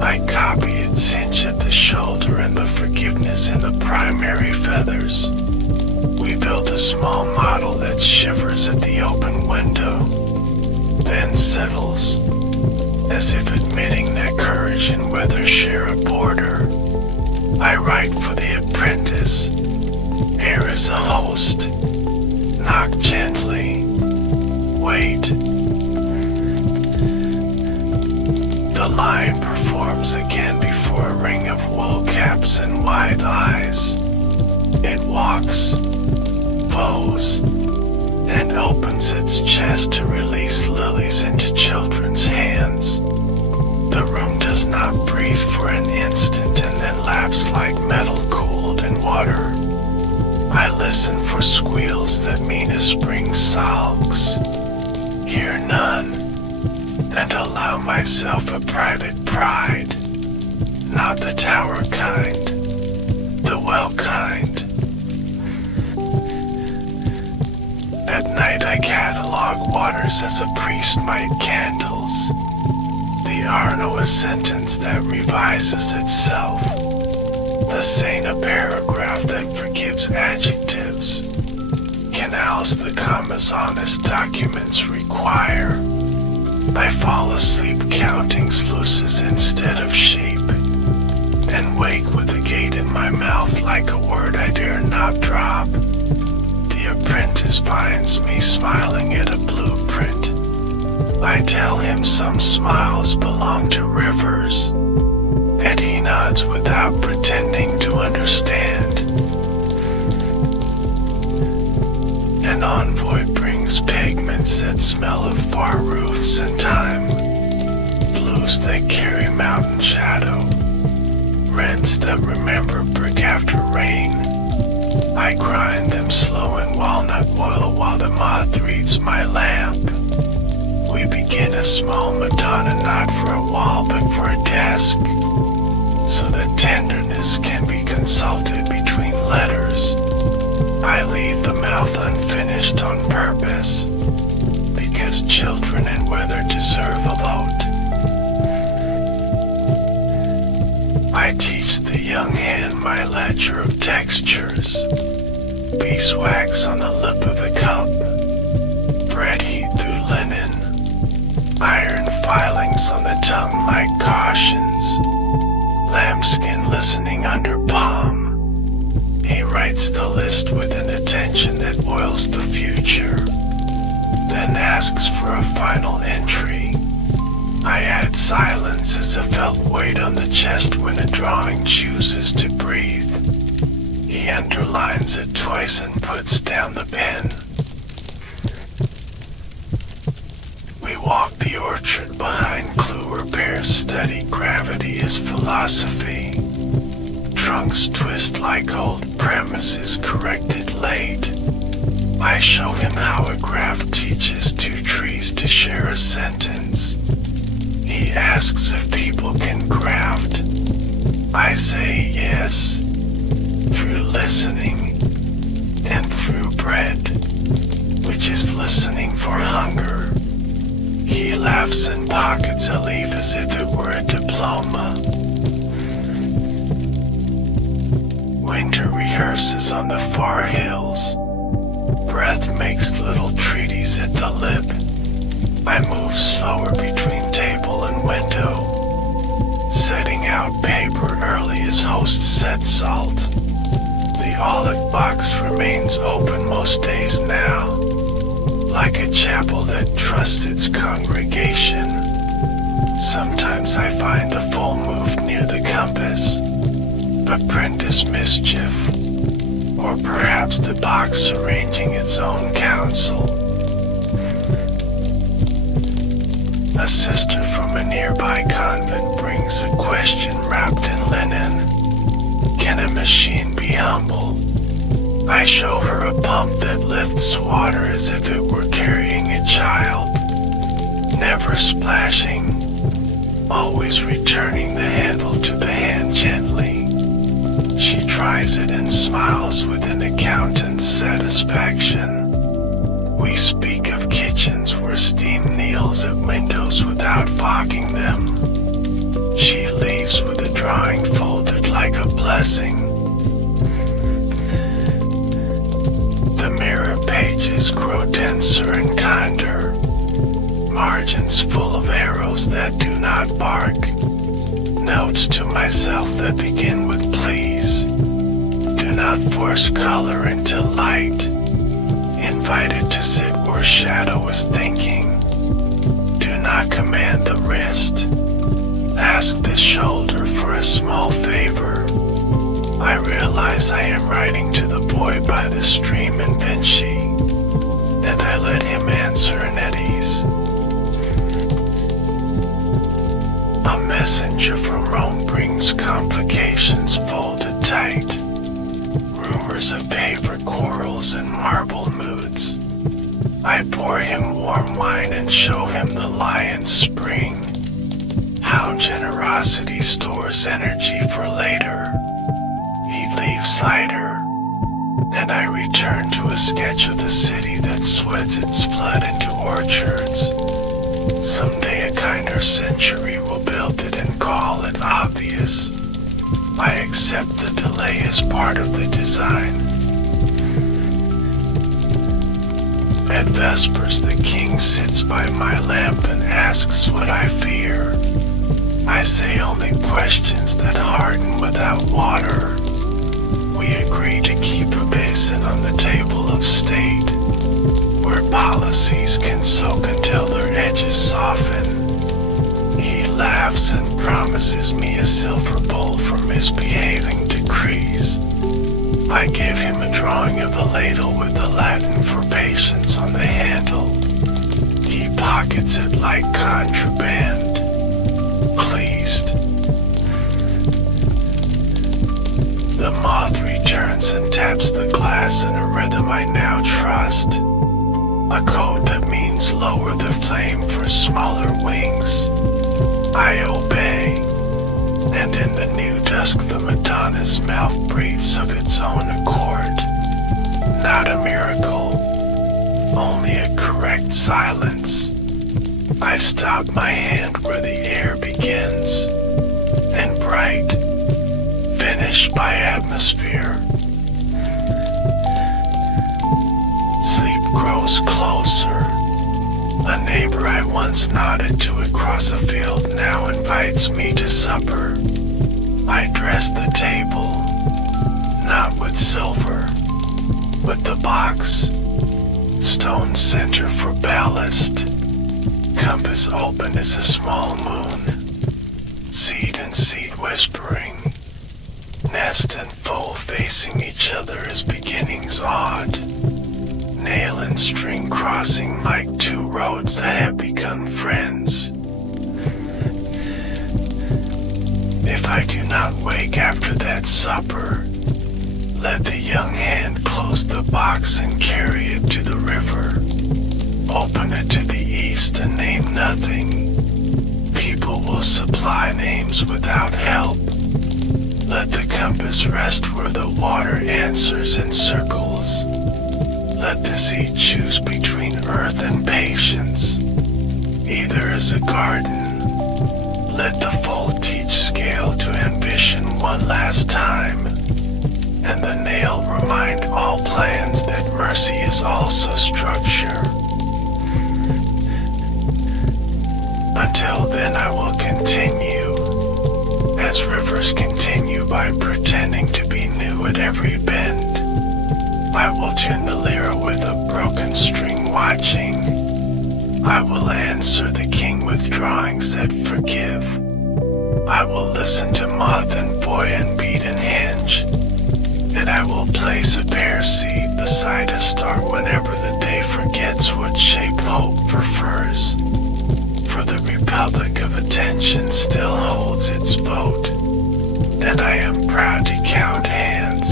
I copy its hinge at the shoulder and the forgiveness in the primary feathers. We build a small model that shivers at the open window, then settles, as if admitting that courage and weather share a border. I write for the apprentice. Air is a host. Knock gently. Wait. The lion performs again before a ring of wool caps and wide eyes. It walks, bows, and opens its chest to release lilies into children's hands. The room does not breathe for an instant and then laughs like metal cooled in water. I listen for squeals that mean a spring sulks. Hear none, and allow myself a private pride, not the tower kind, the well kind. At night I catalog waters as a priest might candles. The Arno a sentence that revises itself. The saint a paragraph that forgives adjectives. Canals the commas honest documents require. I fall asleep counting sluices instead of sheep, and wake with a gate in my mouth like a word I dare not drop. The apprentice finds me smiling at a blueprint. I tell him some smiles belong to rivers, and he nods without pretending to understand. An envoy brings pigments that smell of far roofs and time, blues that carry mountain shadow, rents that remember brick after rain. I grind them slow in walnut oil while the moth reads my lamp. We begin a small Madonna not for a wall but for a desk, so that tenderness can be consulted between letters. I leave the mouth unfinished on purpose, because children and weather deserve a vote. I teach the young hand my ledger of textures, beeswax on the lip of a cup, bread heat through linen, iron filings on the tongue like cautions, lambskin listening under palm. He writes the list with an attention that oils the future, then asks for a final entry. I add silence as a felt weight on the chest when a drawing chooses to breathe. He underlines it twice and puts down the pen. We walk the orchard behind clue repairs, study gravity as philosophy. Trunks twist like old premises corrected late. I show him how a graph teaches two trees to share a sentence. He asks if people can graft. I say yes, through listening and through bread, which is listening for hunger. He laughs and pockets a leaf as if it were a diploma. Winter rehearses on the far hills. Breath makes little treaties at the lip. I move slower between table and window, setting out paper early as host set salt. The aulic box remains open most days now, like a chapel that trusts its congregation. Sometimes I find the full move near the compass, apprentice mischief, or perhaps the box arranging its own counsel. A sister from a nearby convent brings a question wrapped in linen. Can a machine be humble? I show her a pump that lifts water as if it were carrying a child, never splashing, always returning the handle to the hand gently. She tries it and smiles with an accountant's satisfaction. We speak of kitchens where steam kneels at windows without fogging them. She leaves with a drawing folded like a blessing. The mirror pages grow denser and kinder, margins full of arrows that do not bark, notes to myself that begin with please. Do not force color into light, invited to sit where shadow is thinking. Do not command the wrist, ask the shoulder for a small favor. I realize I am writing to the boy by the stream in Vinci, and I let him answer in at ease. A messenger from Rome brings complications folded tight, rumors of paper quarrels and marble moods. I pour him warm wine and show him the lion's spring, how generosity stores energy for later. He leaves cider, and I return to a sketch of the city that sweats its blood into orchards. Someday a kinder century will build it and call it obvious. I accept the delay as part of the design. At Vespers, the king sits by my lamp and asks what I fear. I say only questions that harden without water. We agree to keep a basin on the table of state, where policies can soak until their edges soften. He laughs and promises me a silver bowl for misbehaving decrees. I give him a drawing of a ladle with the Latin for patience on the handle. He pockets it like contraband, pleased. The moth returns and taps the glass in a rhythm I now trust. A code that means lower the flame for smaller wings. I obey, and in the new dusk the Madonna's mouth breathes of its own accord. Not a miracle, only a correct silence. I stop my hand where the air begins, and bright, finished by atmosphere. Sleep grows closer. A neighbor I once nodded to across a field now invites me to supper. I dress the table, not with silver, with the box. Stone center for ballast. Compass open as a small moon. Seed and seed whispering. Nest and foe facing each other as beginnings odd. Nail and string crossing like two roads that have become friends. If I do not wake after that supper, let the young hand close the box and carry it to the river. Open it to the east and name nothing. People will supply names without help. Let the compass rest where the water answers in circles. Let the seed choose between earth and patience. Either is a garden. Let the fold teach scale to ambition one last time. And the nail remind all plans that mercy is also structure. Until then I will continue, as rivers continue by pretending to be new at every bend. I will tune the lyre with a broken string watching. I will answer the king with drawings that forgive. I will listen to moth and boy and beat and hinge. And I will place a pear seed beside a star whenever the day forgets what shape hope prefers. For the republic of attention still holds its vote, and I am proud to count hands,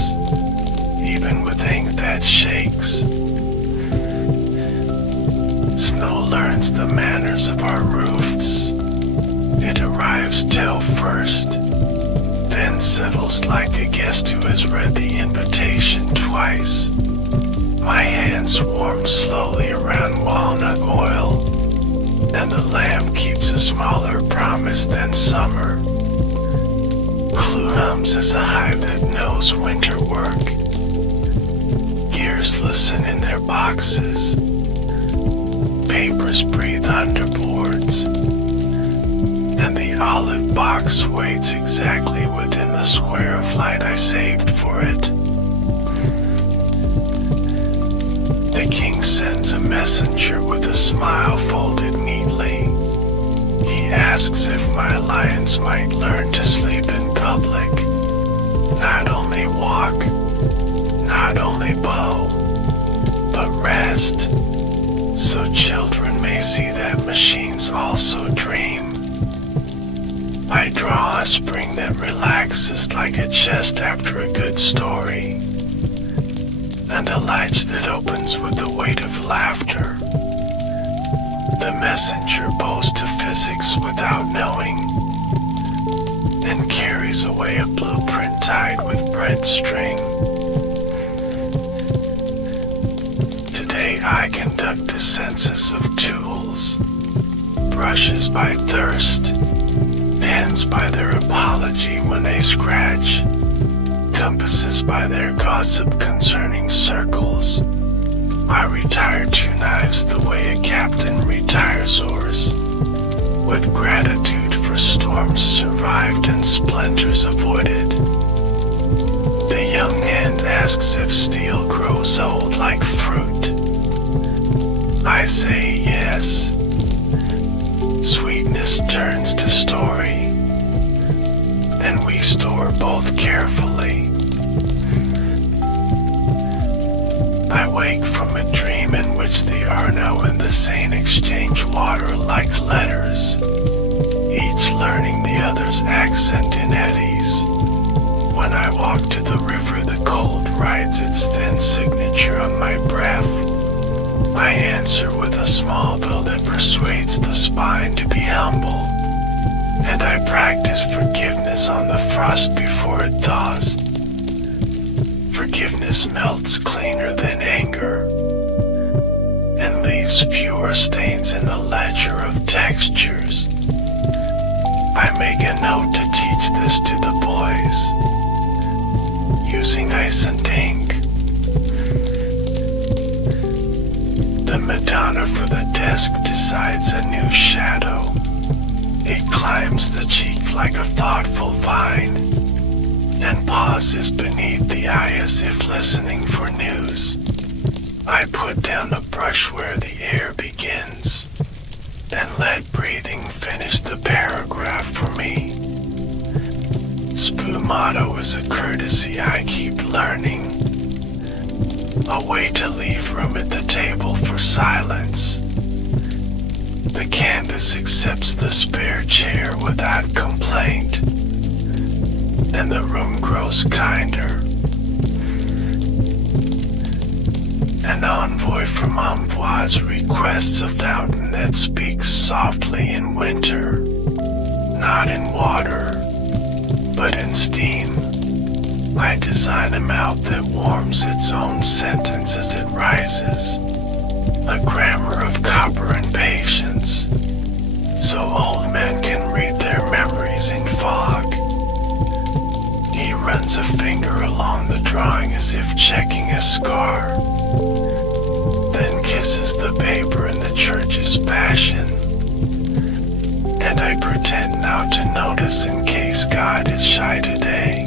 even with ink that shakes. Snow learns the manners of our roofs. It arrives tail first, then settles like a guest who has read the invitation twice. My hands warm slowly around walnut oil, and the lamb keeps a smaller promise than summer. Clue hums as a hive that knows winter work. Gears listen in their boxes. Papers breathe underboards. And the olive box waits exactly within the square of light I saved for it. The king sends a messenger with a smile folded neatly. He asks if my lions might learn to sleep in public. Not only walk, not only bow, but rest, so children may see that machines also dream. I draw a spring that relaxes like a chest after a good story, and a latch that opens with the weight of laughter. The messenger bows to physics without knowing, and carries away a blueprint tied with bread string. Today I conduct a census of tools, brushes by thirst, pens by their apology when they scratch, compasses by their gossip concerning circles. I retire 2 knives the way a captain retires oars, with gratitude for storms survived and splinters avoided. The young hand asks if steel grows old like fruit. I say yes. Sweetness turns to story, and we store both carefully. I wake from a dream in which the Arno and the Seine exchange water like letters, each learning the other's accent in eddies. When I walk to the river, the cold writes its thin signature on my breath. I answer with a small bill that persuades the spine to be humble, and I practice forgiveness on the frost before it thaws. Forgiveness melts cleaner than anger, and leaves fewer stains in the ledger of textures. I make a note to teach this to the boys, using ice and ink. The Madonna for the desk decides a new shadow. It climbs the cheek like a thoughtful vine, and pauses beneath the eye as if listening for news. I put down the brush where the air begins, and let breathing finish the paragraph for me. Sfumato is a courtesy I keep learning, a way to leave room at the table for silence. The canvas accepts the spare chair without complaint, and the room grows kinder. An envoy from Amboise requests a fountain that speaks softly in winter, not in water, but in steam. I design a mouth that warms its own sentence as it rises, a grammar of copper and patience, so old men can read their memories in fog. He runs a finger along the drawing as if checking a scar, then kisses the paper in the church's passion, and I pretend not to notice in case God is shy today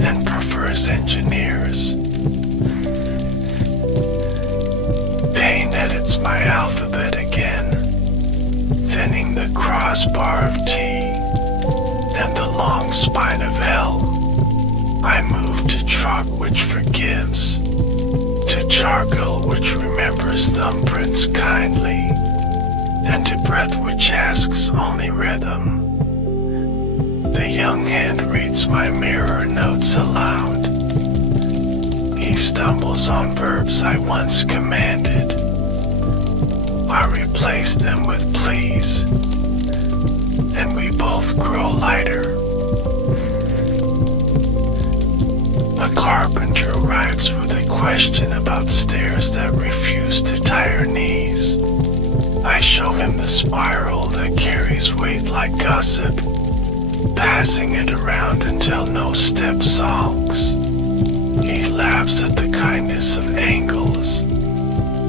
and prefers engineers. Pain edits my alphabet again, thinning the crossbar of T and the long spine of L. I move to chalk which forgives, to charcoal which remembers thumbprints kindly, and to breath which asks only rhythm. The young hand reads my mirror notes aloud. He stumbles on verbs I once commanded. I replace them with please, and we both grow lighter. A carpenter arrives with a question about stairs that refuse to tie her knees. I show him the spiral that carries weight like gossip, passing it around until no step sulks. He laughs at the kindness of angles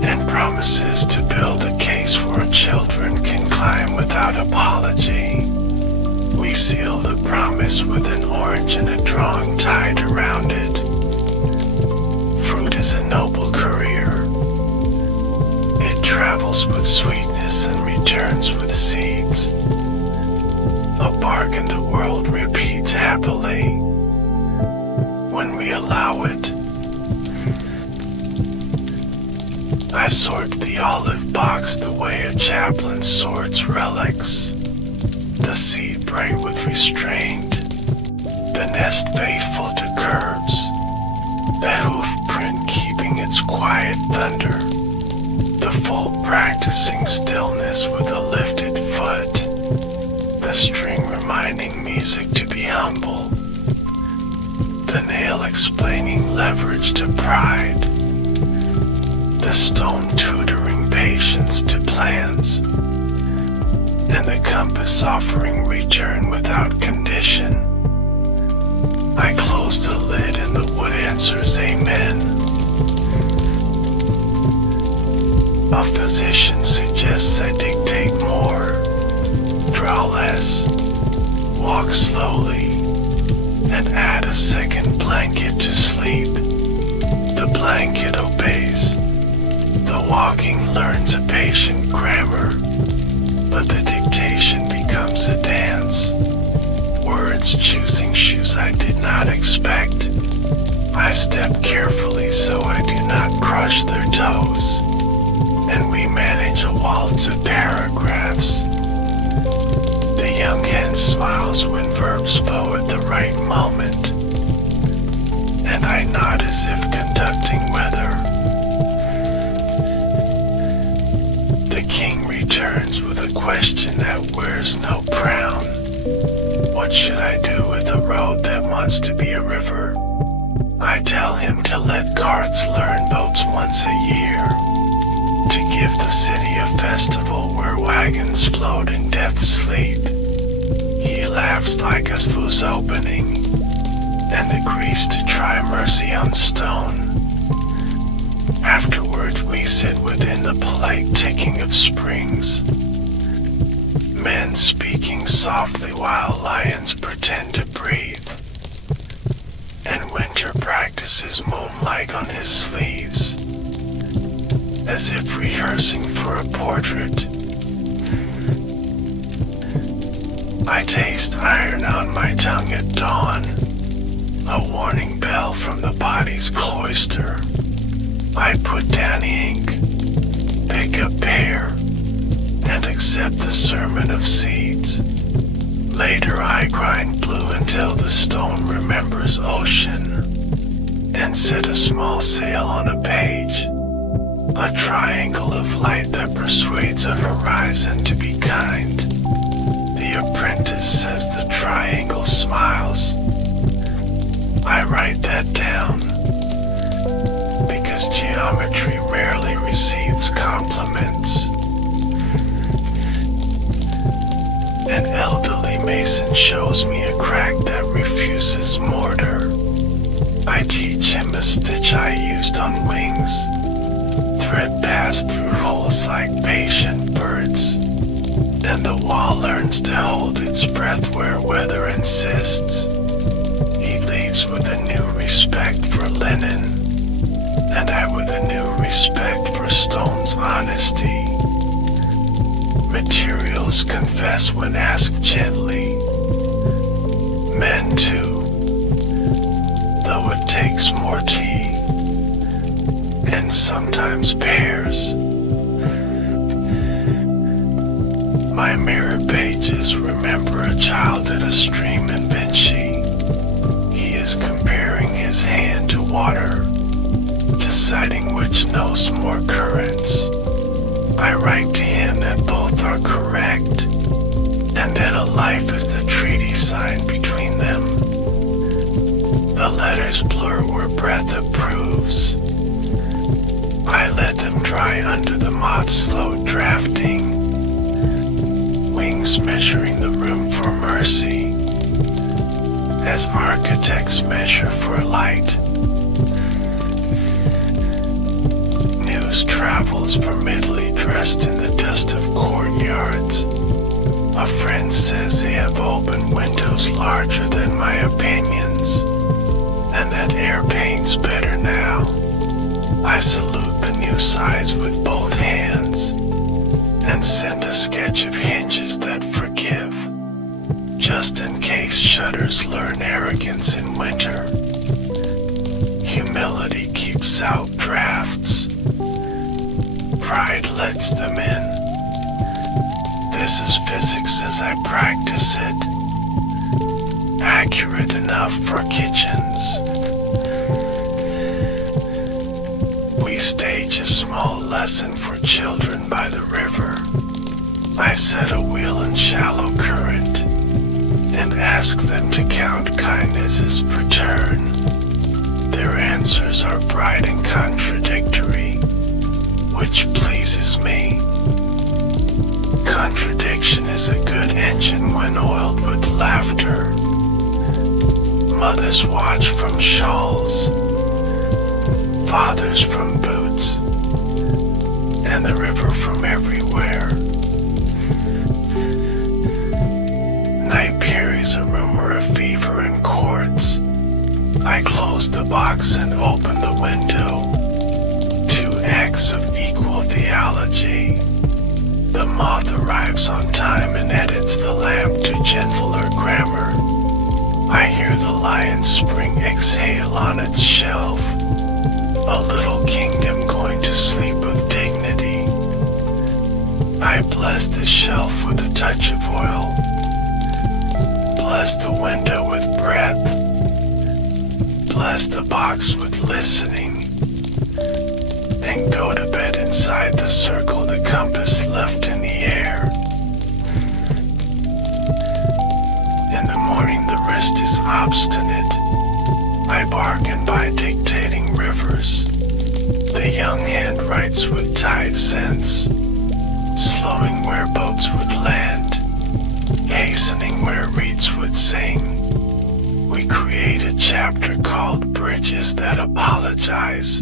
and promises to build a case where children can climb without apology. We seal the promise with an orange and a drawing tied around it. Fruit is a noble courier. It travels with sweetness and returns with seeds. A bargain the world repeats happily when we allow it. I sort the olive box the way a chaplain sorts relics. The seed bright with restraint, the nest faithful to curves, the hoof print keeping its quiet thunder, the foal practicing stillness with a lifted foot, the string reminding music to be humble, the nail explaining leverage to pride, the stone tutoring patience to plans, and the compass offering return without condition. I close the lid and the wood answers amen. A physician suggests I dictate more, draw less, walk slowly, and add a second blanket to sleep. The blanket obeys. The walking learns a patient grammar, but the dictation becomes a dance. Words choosing shoes I did not expect. I step carefully so I do not crush their toes, and we manage a waltz of paragraphs. The young hen smiles when verbs bow at the right moment, and I nod as if conducting weather. The king returns with a question that wears no crown. What should I do with a road that wants to be a river? I tell him to let carts learn boats once a year, to give the city a festival where wagons float in death's sleep. He laughs like a sluice opening, and agrees to try mercy on stone. Afterwards we sit within the polite ticking of springs, men speaking softly while lions pretend to breathe, and winter practices moonlight on his sleeves, as if rehearsing for a portrait. I taste iron on my tongue at dawn, a warning bell from the body's cloister. I put down ink, pick up pear, and accept the sermon of seeds. Later I grind blue until the stone remembers ocean, and set a small sail on a page, a triangle of light that persuades a horizon to be kind. The apprentice says the triangle smiles. I write that down, because geometry rarely receives compliments. An elderly mason shows me a crack that refuses mortar. I teach him a stitch I used on wings. Thread passed through holes like patient birds, and the wall learns to hold its breath where weather insists. He leaves with a new respect for linen, and I with a new respect for stone's honesty. Materials confess when asked gently. Men too, though it takes more tea, and sometimes pears. My mirror pages remember a child at a stream in Vinci. He is comparing his hand to water, deciding which knows more currents. I write to him that both are correct, and that a life is the treaty signed between them. The letters blur where breath approves. I let them dry under the moth's slow drafting, wings measuring the room for mercy, as architects measure for light. News travels vermidly dressed in the dust of courtyards. A friend says they have opened windows larger than my opinions, and that air paints better now. I salute the new size with both hands, and send a sketch of hinges that forgive, just in case shutters learn arrogance in winter. Humility keeps out drafts. Pride lets them in. This is physics as I practice it, accurate enough for kitchens. We stage a small lesson for children by the river. I set a wheel in shallow current and ask them to count kindnesses per turn. Their answers are bright and contradictory, which pleases me. Contradiction is a good engine when oiled with laughter. Mothers watch from shawls, fathers from boots, and the river from everywhere. Night carries a rumor of fever and courts. I close the box and open the window. 2 acts of equal theology. The moth arrives on time and edits the lamp to gentler grammar. I hear the lion's spring exhale on its shelf. A little kingdom going to sleep with dignity. I bless the shelf with a touch of oil. Bless the window with breath. Bless the box with listening. And go to bed inside the circle the compass left in the air. In the morning the wrist is obstinate. I bargain by dictating rivers. The young hand writes with tide sense, slowing where boats would land, hastening where reeds would sing. We create a chapter called Bridges That Apologize.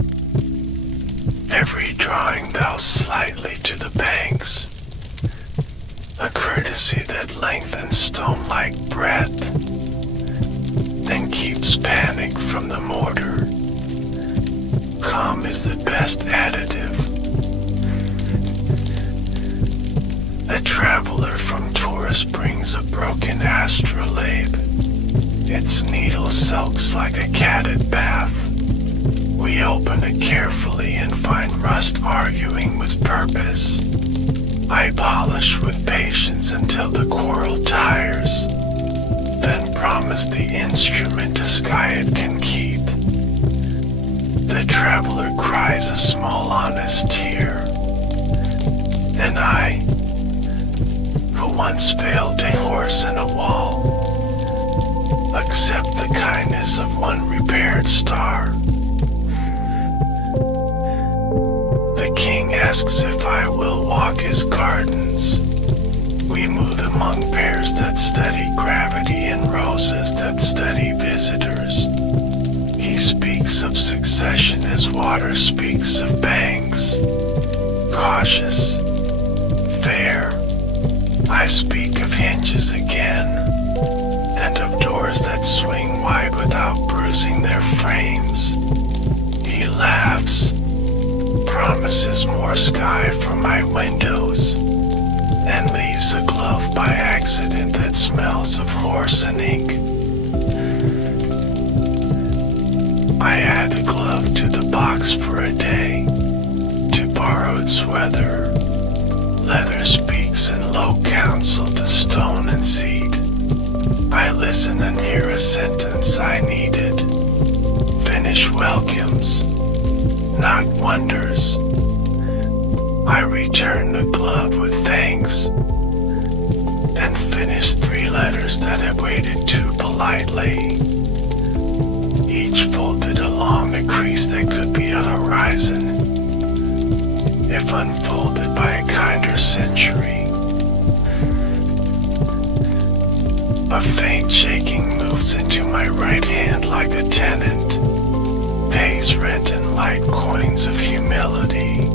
Every drawing thou slightly to the banks, a courtesy that lengthens stone-like breath, and keeps panic from the mortar. Calm is the best additive. A traveler from Taurus brings a broken astrolabe. Its needle soaks like a catted bath. We open it carefully and find rust arguing with purpose. I polish with patience until the quarrel tires, then promise the instrument a sky it can keep. The traveler cries a small honest tear, and I, who once failed a horse in a wall, accept the kindness of one repaired star. The king asks if I will walk his gardens. We move among pears that study gravity and roses that study visitors. He speaks of succession as water speaks of banks. Cautious, fair, I speak of hinges again, and of doors that swing wide without bruising their frames. He laughs, promises more sky from my windows, and leaves a glove by accident that smells of horse and ink. I add a glove to the box for a day, to borrowed sweater. Leather speaks in low counsel to stone and seed. I listen and hear a sentence I needed. Finish welcomes, not wonders. I return the glove with thanks, and finish 3 letters that I waited too politely, each folded along a crease that could be a horizon, if unfolded by a kinder century. A faint shaking moves into my right hand like a tenant, pays rent in light coins of humility,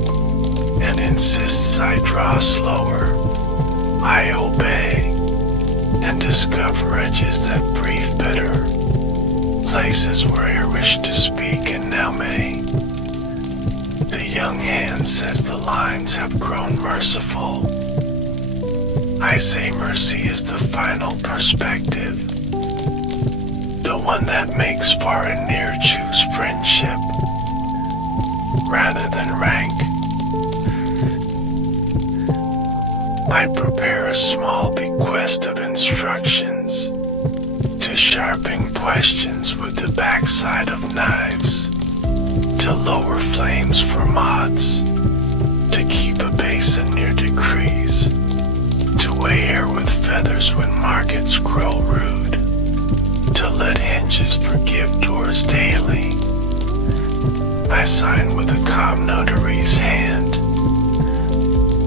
and insists I draw slower. I obey, and discover edges that breathe bitter, places where I wish to speak and now may. The young hand says the lines have grown merciful. I say mercy is the final perspective, the one that makes far and near choose friendship rather than rank. I prepare a small bequest of instructions to sharpen questions with the backside of knives, to lower flames for moths, to keep a basin near decrees, to weigh air with feathers when markets grow rude, to let hinges forgive doors daily. I sign with a calm notary's hand,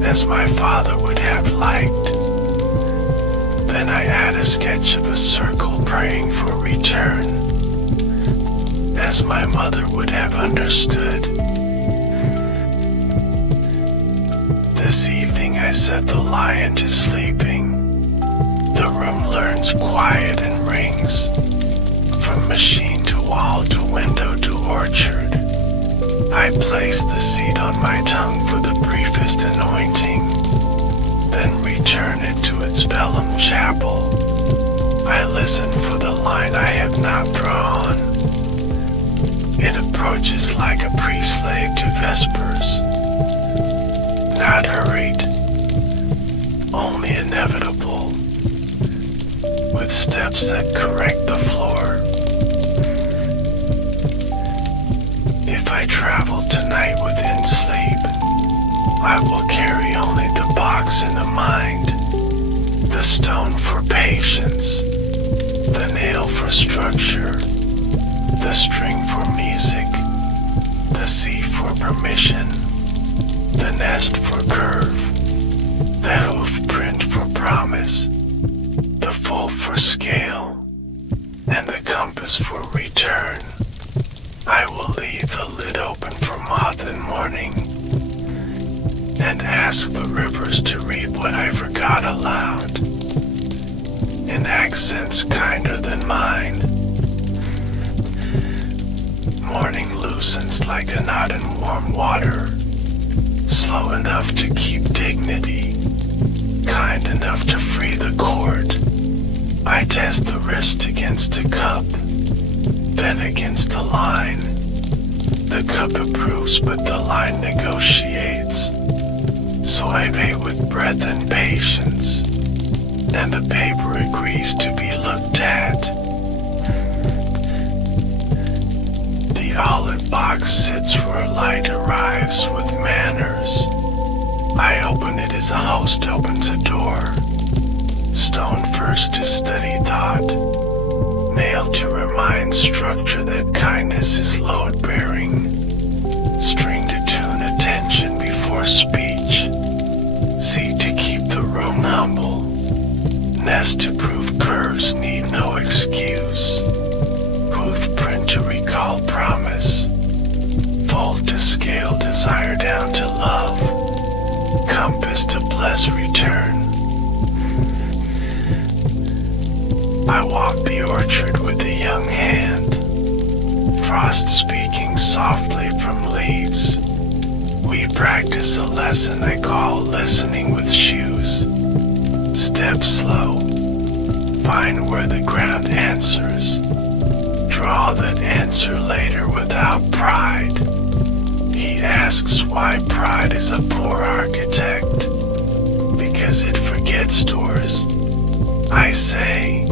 as my father would have liked. Then I add a sketch of a circle praying for return, as my mother would have understood. This evening I set the lion to sleeping. The room learns quiet and rings, from machine to wall to window to orchard. I place the seed on my tongue for the briefest anointing, then return it to its vellum chapel. I listen for the line I have not drawn. It approaches like a pre-slave to vespers, not hurried, only inevitable, with steps that correct the floor. If I travel tonight within sleep, I will carry only the box in the mind, the stone for patience, the nail for structure, the string for music, the sea for permission, the nest for curve, the hoof print for promise, the fold for scale, and the compass for return. I will leave the lid open for moth and morning, and ask the rivers to read what I forgot aloud, in accents kinder than mine. Morning loosens like a knot in warm water, slow enough to keep dignity, kind enough to free the cord. I test the wrist against a cup, then against the line. The cup approves, but the line negotiates. So I pay with breath and patience, and the paper agrees to be looked at. The olive box sits where light arrives with manners. I open it as a host opens a door. Stone first to steady thought, nail to remind structure that kindness is load-bearing, string to tune attention before speech, seed to keep the room humble, nest to prove curves need no excuse, hoof print to recall promise, fold to scale desire down to love, compass to bless return. I walk the orchard with a young hand, frost speaking softly from leaves. We practice a lesson I call listening with shoes. Step slow, find where the ground answers. Draw that answer later without pride. He asks why pride is a poor architect, because it forgets doors. I say,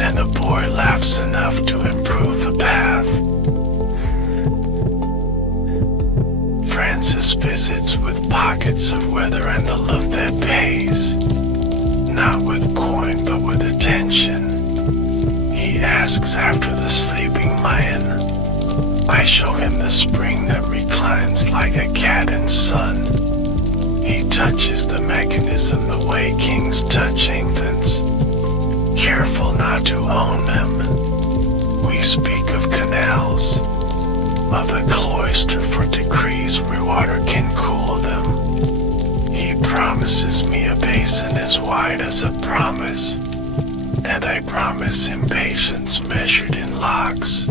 and the boy laughs enough to improve the path. Francis visits with pockets of weather and the love that pays. not with coin but with attention. He asks after the sleeping lion. I show him the spring that reclines like a cat in sun. He touches the mechanism the way kings touch infants, careful not to own them. We speak of canals, of a cloister for decrees where water can cool them. He promises me a basin as wide as a promise, and I promise him patience measured in locks.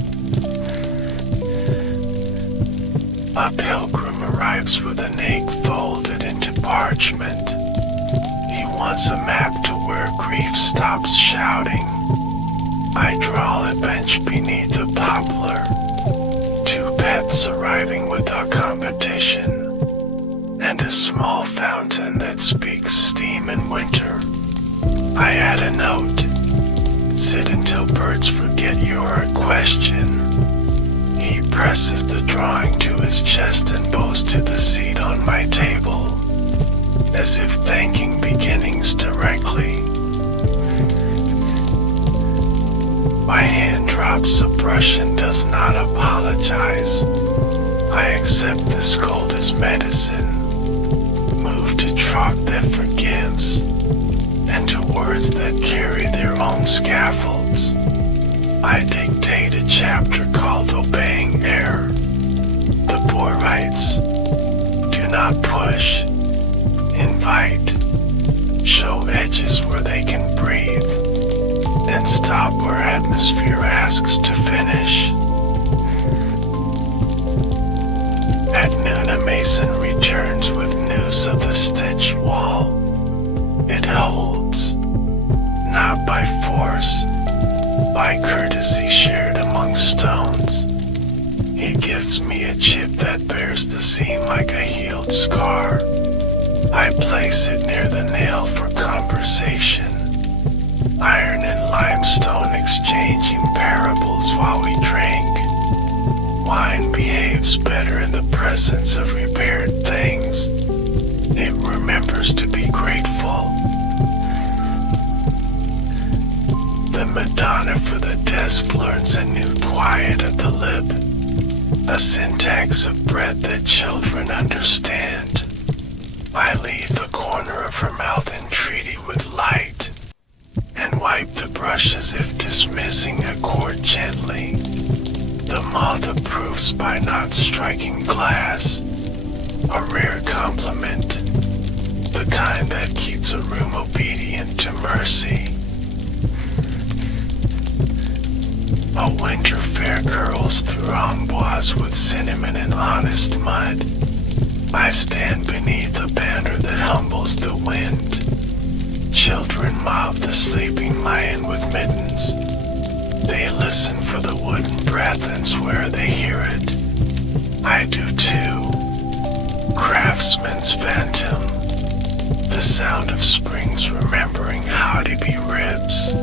A pilgrim arrives with an egg folded into parchment. He wants a map to where grief stops shouting. I draw a bench beneath a poplar, two pets arriving without competition, and a small fountain that speaks steam in winter. I add a note. Sit until birds forget you're a question. He presses the drawing to his chest and bows to the seat on my table, as if thanking beginnings directly. My hand drops a brush and does not apologize. I accept this cold as medicine, move to chalk that forgives, and to words that carry their own scaffolds. I dictate a chapter called Obeying Air. The boy writes, do not push, invite, show edges where they can breathe, and stop where atmosphere asks to finish. At noon a mason returns with news of the stitched wall. It holds, not by force, by courtesy shared among stones. He gives me a chip that bears the seam like a healed scar. I place it near the nail for conversation. Iron and limestone exchanging parables while we drink. Wine behaves better in the presence of repaired things. It remembers to be grateful. The Madonna for the desk learns a new quiet at the lip, a syntax of breath that children understand. I leave the corner of her mouth in treaty with light, and wipe the brush as if dismissing a chord gently. The moth approves by not striking glass, a rare compliment, the kind that keeps a room obedient to mercy. A winter fair curls through amboise with cinnamon and honest mud. I stand beneath a banner that humbles the wind. Children mob the sleeping lion with mittens. They listen for the wooden breath and swear they hear it. I do too. Craftsman's phantom. The sound of springs remembering how to be ribs.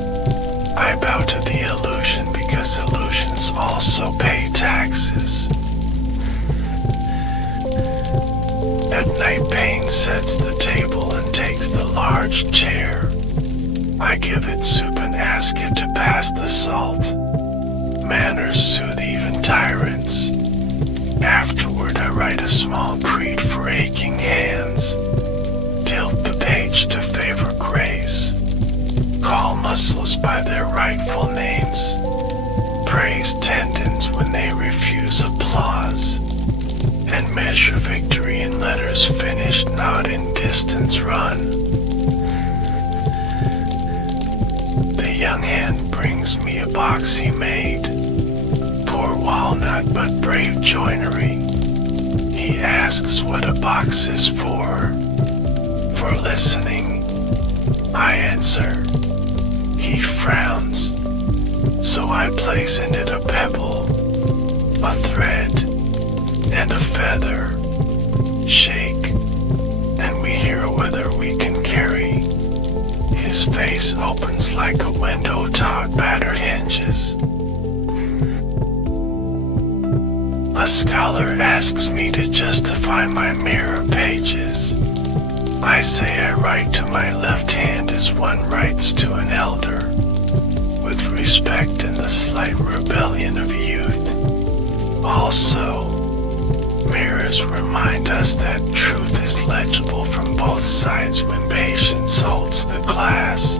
I bow to the illusion because illusions also pay taxes. At night pain sets the table and takes the large chair. I give it soup and ask it to pass the salt. Manners soothe even tyrants. Afterward I write a small creed for aching hands. Tilt the page to favor grace. Call muscles by their rightful names. Praise tendons when they refuse applause. And measure victory in letters finished, not in distance run. The young hand brings me a box he made. Poor walnut, but brave joinery. He asks what a box is for. For listening, I answer. He frowns, so I place in it a pebble, a thread, and a feather. Shake, and we hear whether we can carry. His face opens like a window taut battered hinges. A scholar asks me to justify my mirror pages. I say I write to my left hand as one writes to an elder, with respect and the slight rebellion of youth. Also, mirrors remind us that truth is legible from both sides when patience holds the glass.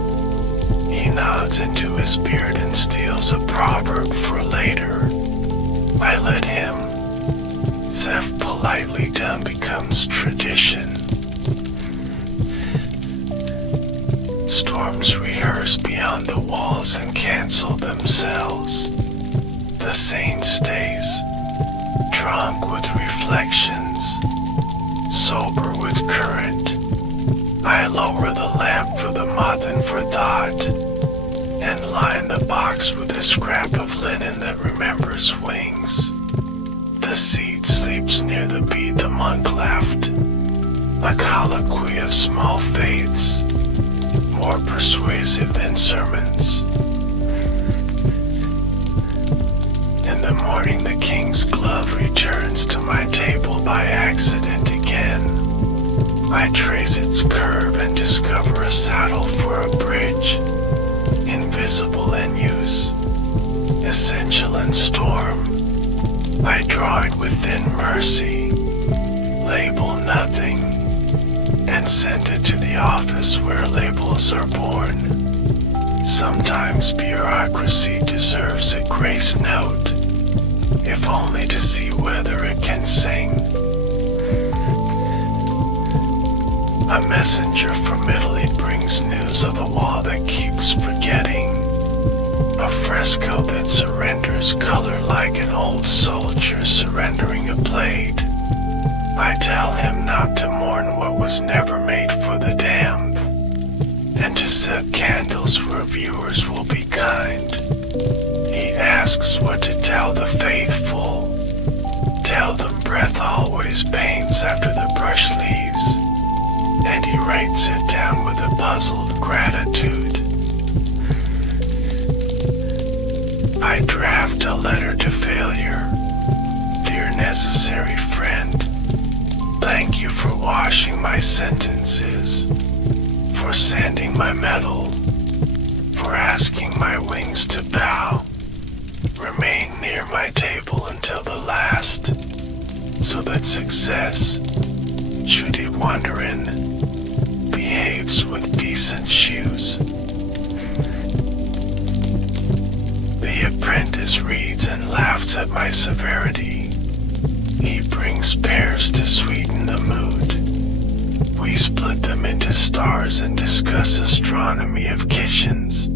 He nods into his beard and steals a proverb for later. I let him. Zeph politely done becomes tradition. Storms rehearse beyond the walls and cancel themselves. The saint stays, drunk with reflections, sober with current. I lower the lamp for the moth and for thought, and line the box with a scrap of linen that remembers wings. The seed sleeps near the bead the monk left, a colloquy of small faiths, more persuasive than sermons. In the morning the king's glove returns to my table by accident again. I trace its curve and discover a saddle for a bridge, invisible in use, essential in storm. I draw it within mercy, label nothing, and send it to the office where labels are born. Sometimes bureaucracy deserves a grace note, if only to see whether it can sing. A messenger from Italy brings news of a wall that keeps forgetting, a fresco that surrenders color like an old soldier surrendering a blade. I tell him not to mourn what was never made for the damned, and to set candles where viewers will be kind. He asks what to tell the faithful. Tell them breath always pains after the brush leaves, and he writes it down with a puzzled gratitude. I draft a letter to failure. Dear necessary friend, thank you for washing my sentences, for sanding my metal, for asking my wings to bow. Remain near my table until the last, so that success, should he wander in, behaves with decent shoes. The apprentice reads and laughs at my severity. He brings pears to sweeten the mood. We split them into stars and discuss astronomy of kitchens.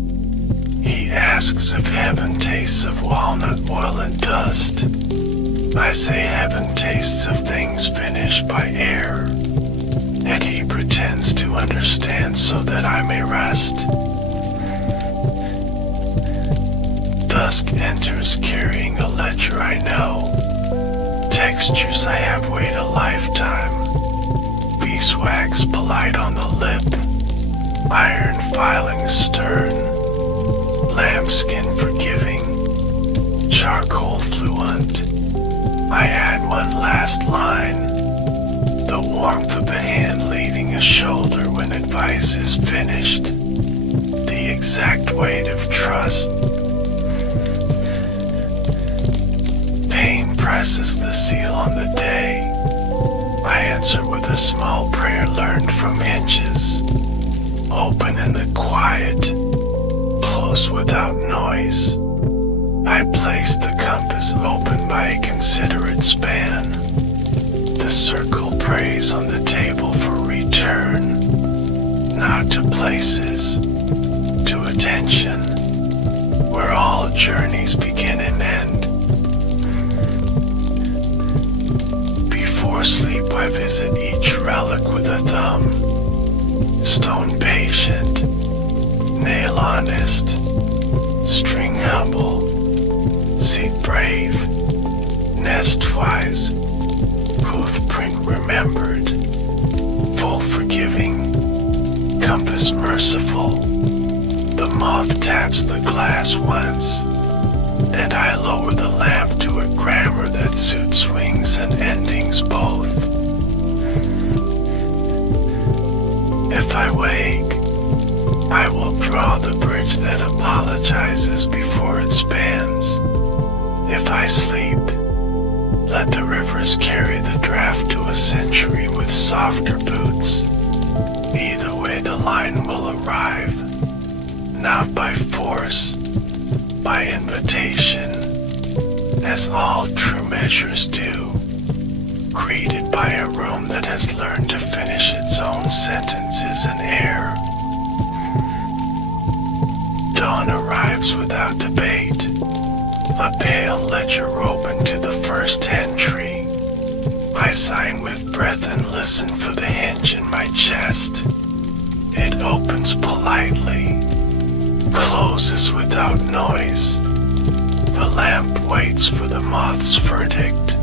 He asks if heaven tastes of walnut oil and dust. I say heaven tastes of things finished by air, and he pretends to understand so that I may rest. Dusk enters carrying a ledger I know, textures I have weighed a lifetime, beeswax polite on the lip, iron filings stern, lambskin forgiving, charcoal fluent. I add one last line, the warmth of a hand leading a shoulder when advice is finished, the exact weight of trust. Pain presses the seal on the day. I answer with a small prayer learned from hinges, open in the quiet, close without noise. I place the compass open by a considerate span. The circle prays on the table for return, not to places, to attention, where all journeys begin and end. Before sleep I visit each relic with a thumb. Stone patient, nail honest, string humble, seat brave, nest wise, hoof print remembered, full forgiving, compass merciful. The moth taps the glass once, and I lower the lamp to a grammar that suits wings and endings both. I wake, I will draw the bridge that apologizes before it spans. If I sleep, let the rivers carry the draft to a century with softer boots. Either way the line will arrive, not by force, by invitation, as all true measures do, greeted by a room that has learned to finish its own sentences in air. Dawn arrives without debate, a pale ledger open to the first entry. I sign with breath and listen for the hinge in my chest. It opens politely, closes without noise. The lamp waits for the moth's verdict,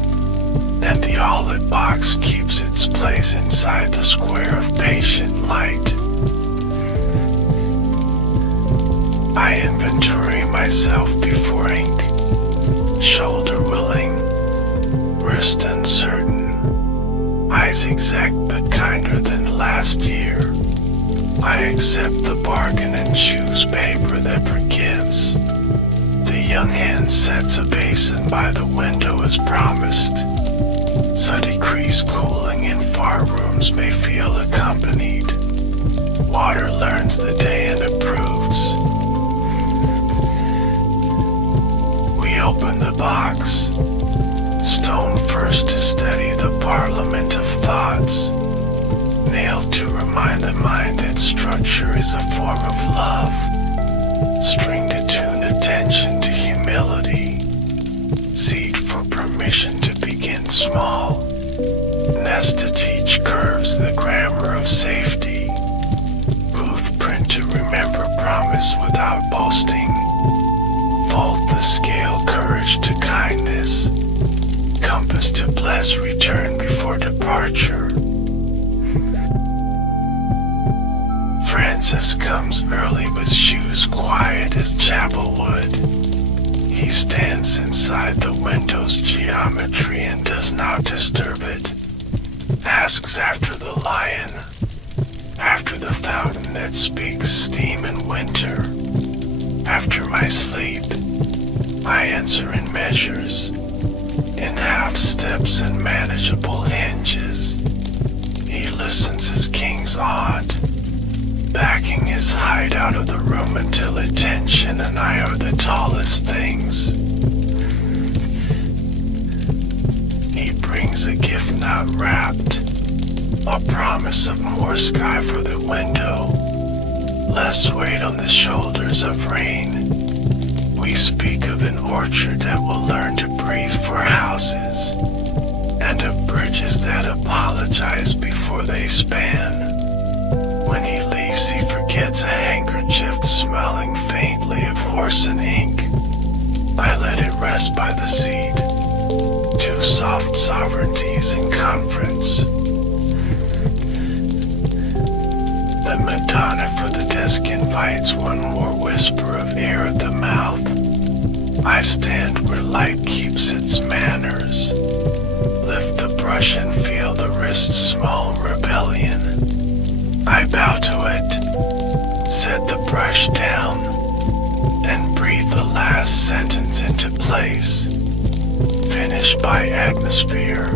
and the olive box keeps its place inside the square of patient light. I inventory myself before ink, shoulder willing, wrist uncertain, eyes exact but kinder than last year. I accept the bargain and choose paper that forgives. The young hand sets a basin by the window as promised, so decreased cooling in far rooms may feel accompanied. Water learns the day and approves. We open the box, stone first to steady the parliament of thoughts, nailed to remind the mind that structure is a form of love, string to tune attention to humility, seed for permission to begin small, nest to teach curves the grammar of safety, boothprint to remember promise without boasting, fold the scale courage to kindness, compass to bless return before departure. Francis comes early with shoes quiet as chapel wood. He stands inside the window's geometry and does not disturb it. Asks after the lion, after the fountain that speaks steam in winter. After my sleep, I answer in measures, in half steps and manageable hinges. He listens as kings ought, backing his height out of the room until attention and I are the tallest things. He brings a gift not wrapped, a promise of more sky for the window, less weight on the shoulders of rain. We speak of an orchard that will learn to breathe for houses, and of bridges that apologize before they span. When he leaves, he forgets a handkerchief smelling faintly of horse and ink. I let it rest by the seat, two soft sovereignties in conference. The Madonna for the desk invites one more whisper of air at the mouth. I stand where light keeps its manners, lift the brush and feel the wrist's small rebellion. I bow to it, set the brush down, and breathe the last sentence into place. Finish by atmosphere,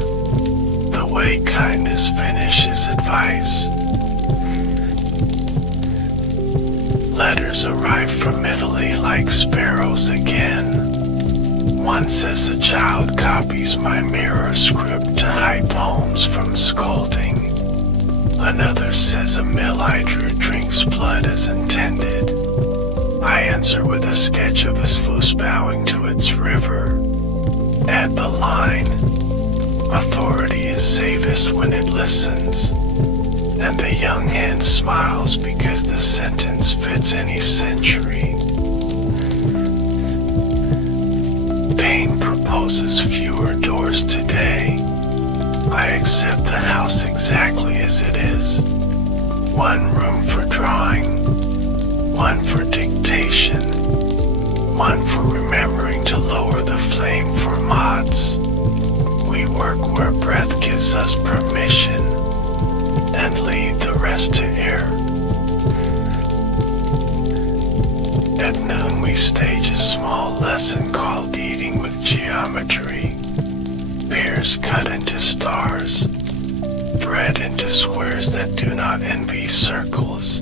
the way kindness finishes advice. Letters arrive from Italy like sparrows again. One says a child copies my mirror script to hide poems from scolding. Another says a mill hydra drinks blood as intended. I answer with a sketch of a sluice bowing to its river. Add the line, authority is safest when it listens, and the young hand smiles because the sentence fits any century. Pain proposes fewer doors today. I accept the house exactly as it is. One room for drawing, one for dictation, one for remembering to lower the flame for moths. We work where breath gives us permission and lead the rest to air. we stage a small lesson called Eating with Geometry. Pears cut into stars, bread into squares that do not envy circles.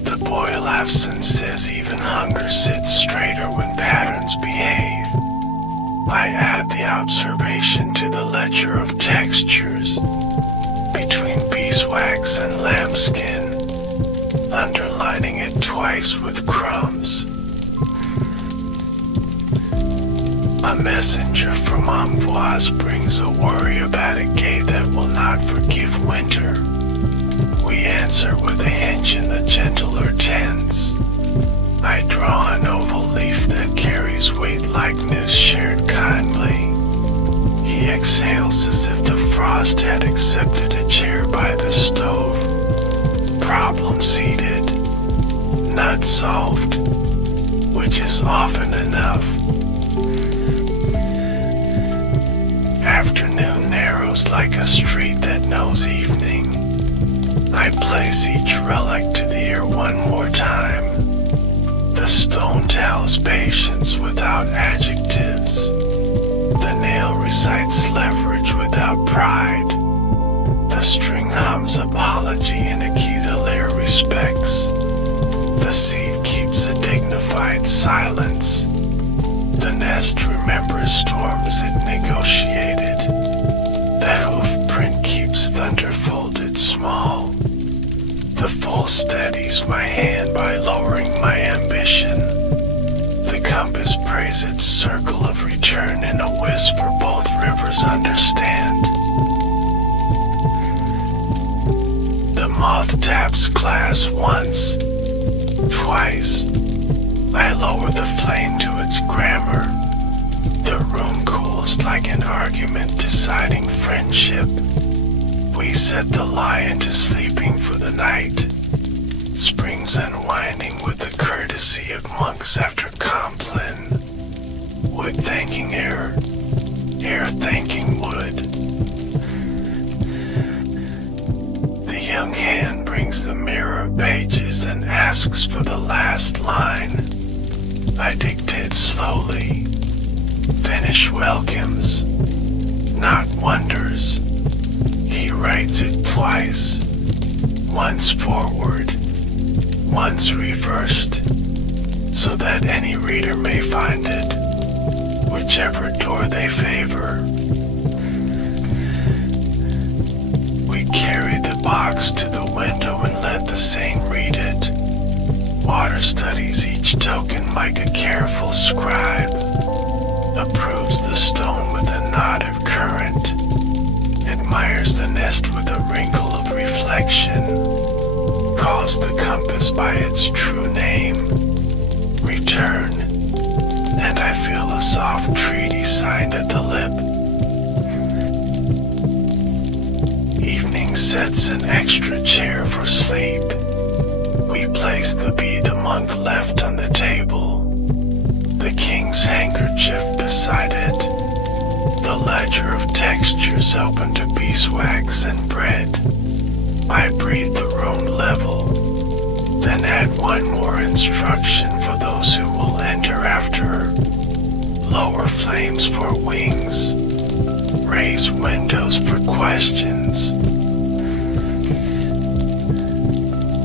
The boy laughs and says even hunger sits straighter when patterns behave. I add the observation to the ledger of textures between beeswax and lambskin, underlining it twice with crumbs. A messenger from Amboise brings a worry about a gate that will not forgive winter. We answer with a hinge in the gentler tense. I draw an oval leaf that carries weight like news shared kindly. He exhales as if the frost had accepted a chair by the stove. Problem seated, not solved, which is often enough. Afternoon narrows like a street that knows evening. I place each relic to the ear one more time. The stone tells patience without adjectives. The nail recites leverage without pride. The string hums apology in a key the lyre respects. The seed keeps a dignified silence. The nest remembers storms it negotiated. The hoof print keeps thunder folded small. The full steadies my hand by lowering my ambition. The compass prays its circle of return in a whisper both rivers understand. The moth taps glass once, twice. I lower the flame to its grammar. The room cools like an argument deciding friendship. We set the lion to sleeping for the night. Springs unwinding with the courtesy of monks after Compline. Wood thanking air, air thanking wood. The young hand brings the mirror pages and asks for the last line. I dictate slowly. Finish welcomes, not wonders. He writes it twice, once forward, once reversed, so that any reader may find it, whichever door they favor. We carry the box to the window and let the saint read it. Water studies each token like a careful scribe, approves the stone with a nod of current, admires the nest with a wrinkle of reflection, calls the compass by its true name, return, and I feel a soft treaty signed at the lip. Evening sets an extra chair for sleep. We place the bead the monk left on the table, the king's handkerchief beside it, the ledger of textures open to beeswax and bread. I breathe the room level, then add one more instruction for those who will enter after. Lower flames for wings, raise windows for questions.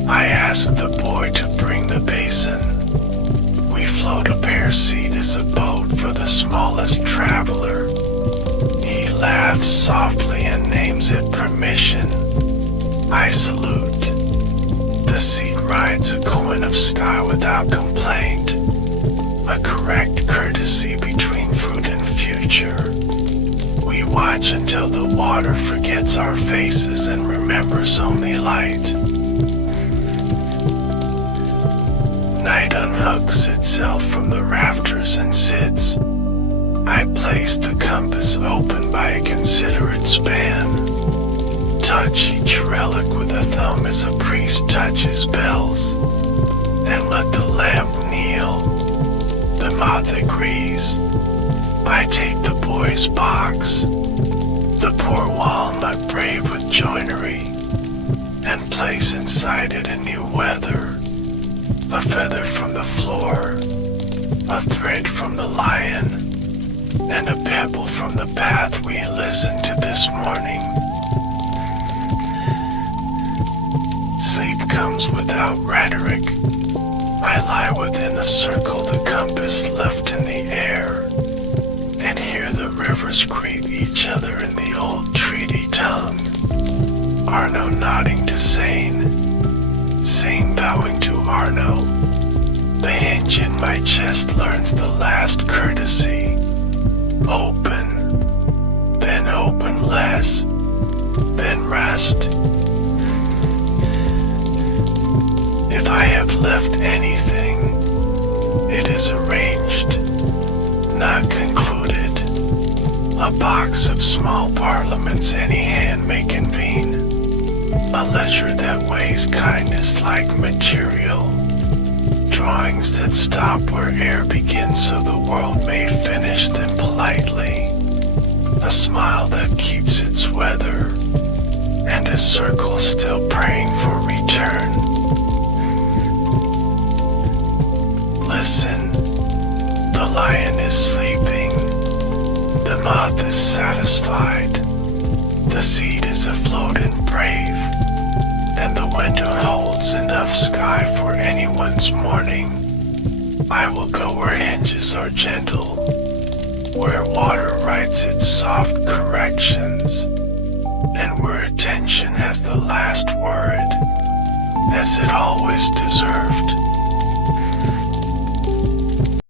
I ask the boy to bring the basin. We float a pear seed as a boat for the smallest traveler. He laughs softly and names it permission. I salute. The seed rides a coin of sky without complaint. A correct courtesy between fruit and future. We watch until the water forgets our faces and remembers only light. Night unhooks itself from the rafters and sits. I place the compass open by a considerate span. Touch each relic with a thumb as a priest touches bells. And let the lamp kneel. The moth agrees. I take the boy's box, the poor walnut brave with joinery, and place inside it a new weather, a feather from the floor, a thread from the lion, and a pebble from the path we listened to this morning. Sleep comes without rhetoric. I lie within the circle the compass left in the air, and hear the rivers greet each other in the old treaty tongue. Arno nodding to Sane, Sane bowing to Arno. The hinge in my chest learns the last courtesy. Open, then open less, then rest. If I have left anything, it is arranged, not concluded. A box of small parliaments any hand may convene. A ledger that weighs kindness like material. Drawings that stop where air begins so the world may finish them politely. A smile that keeps its weather, and a circle still praying for return. Listen, the lion is sleeping, the moth is satisfied, the seed is afloat and brave, and the window holds enough sky for anyone's morning. I will go where hinges are gentle, where water writes its soft corrections, and where attention has the last word, as it always deserved.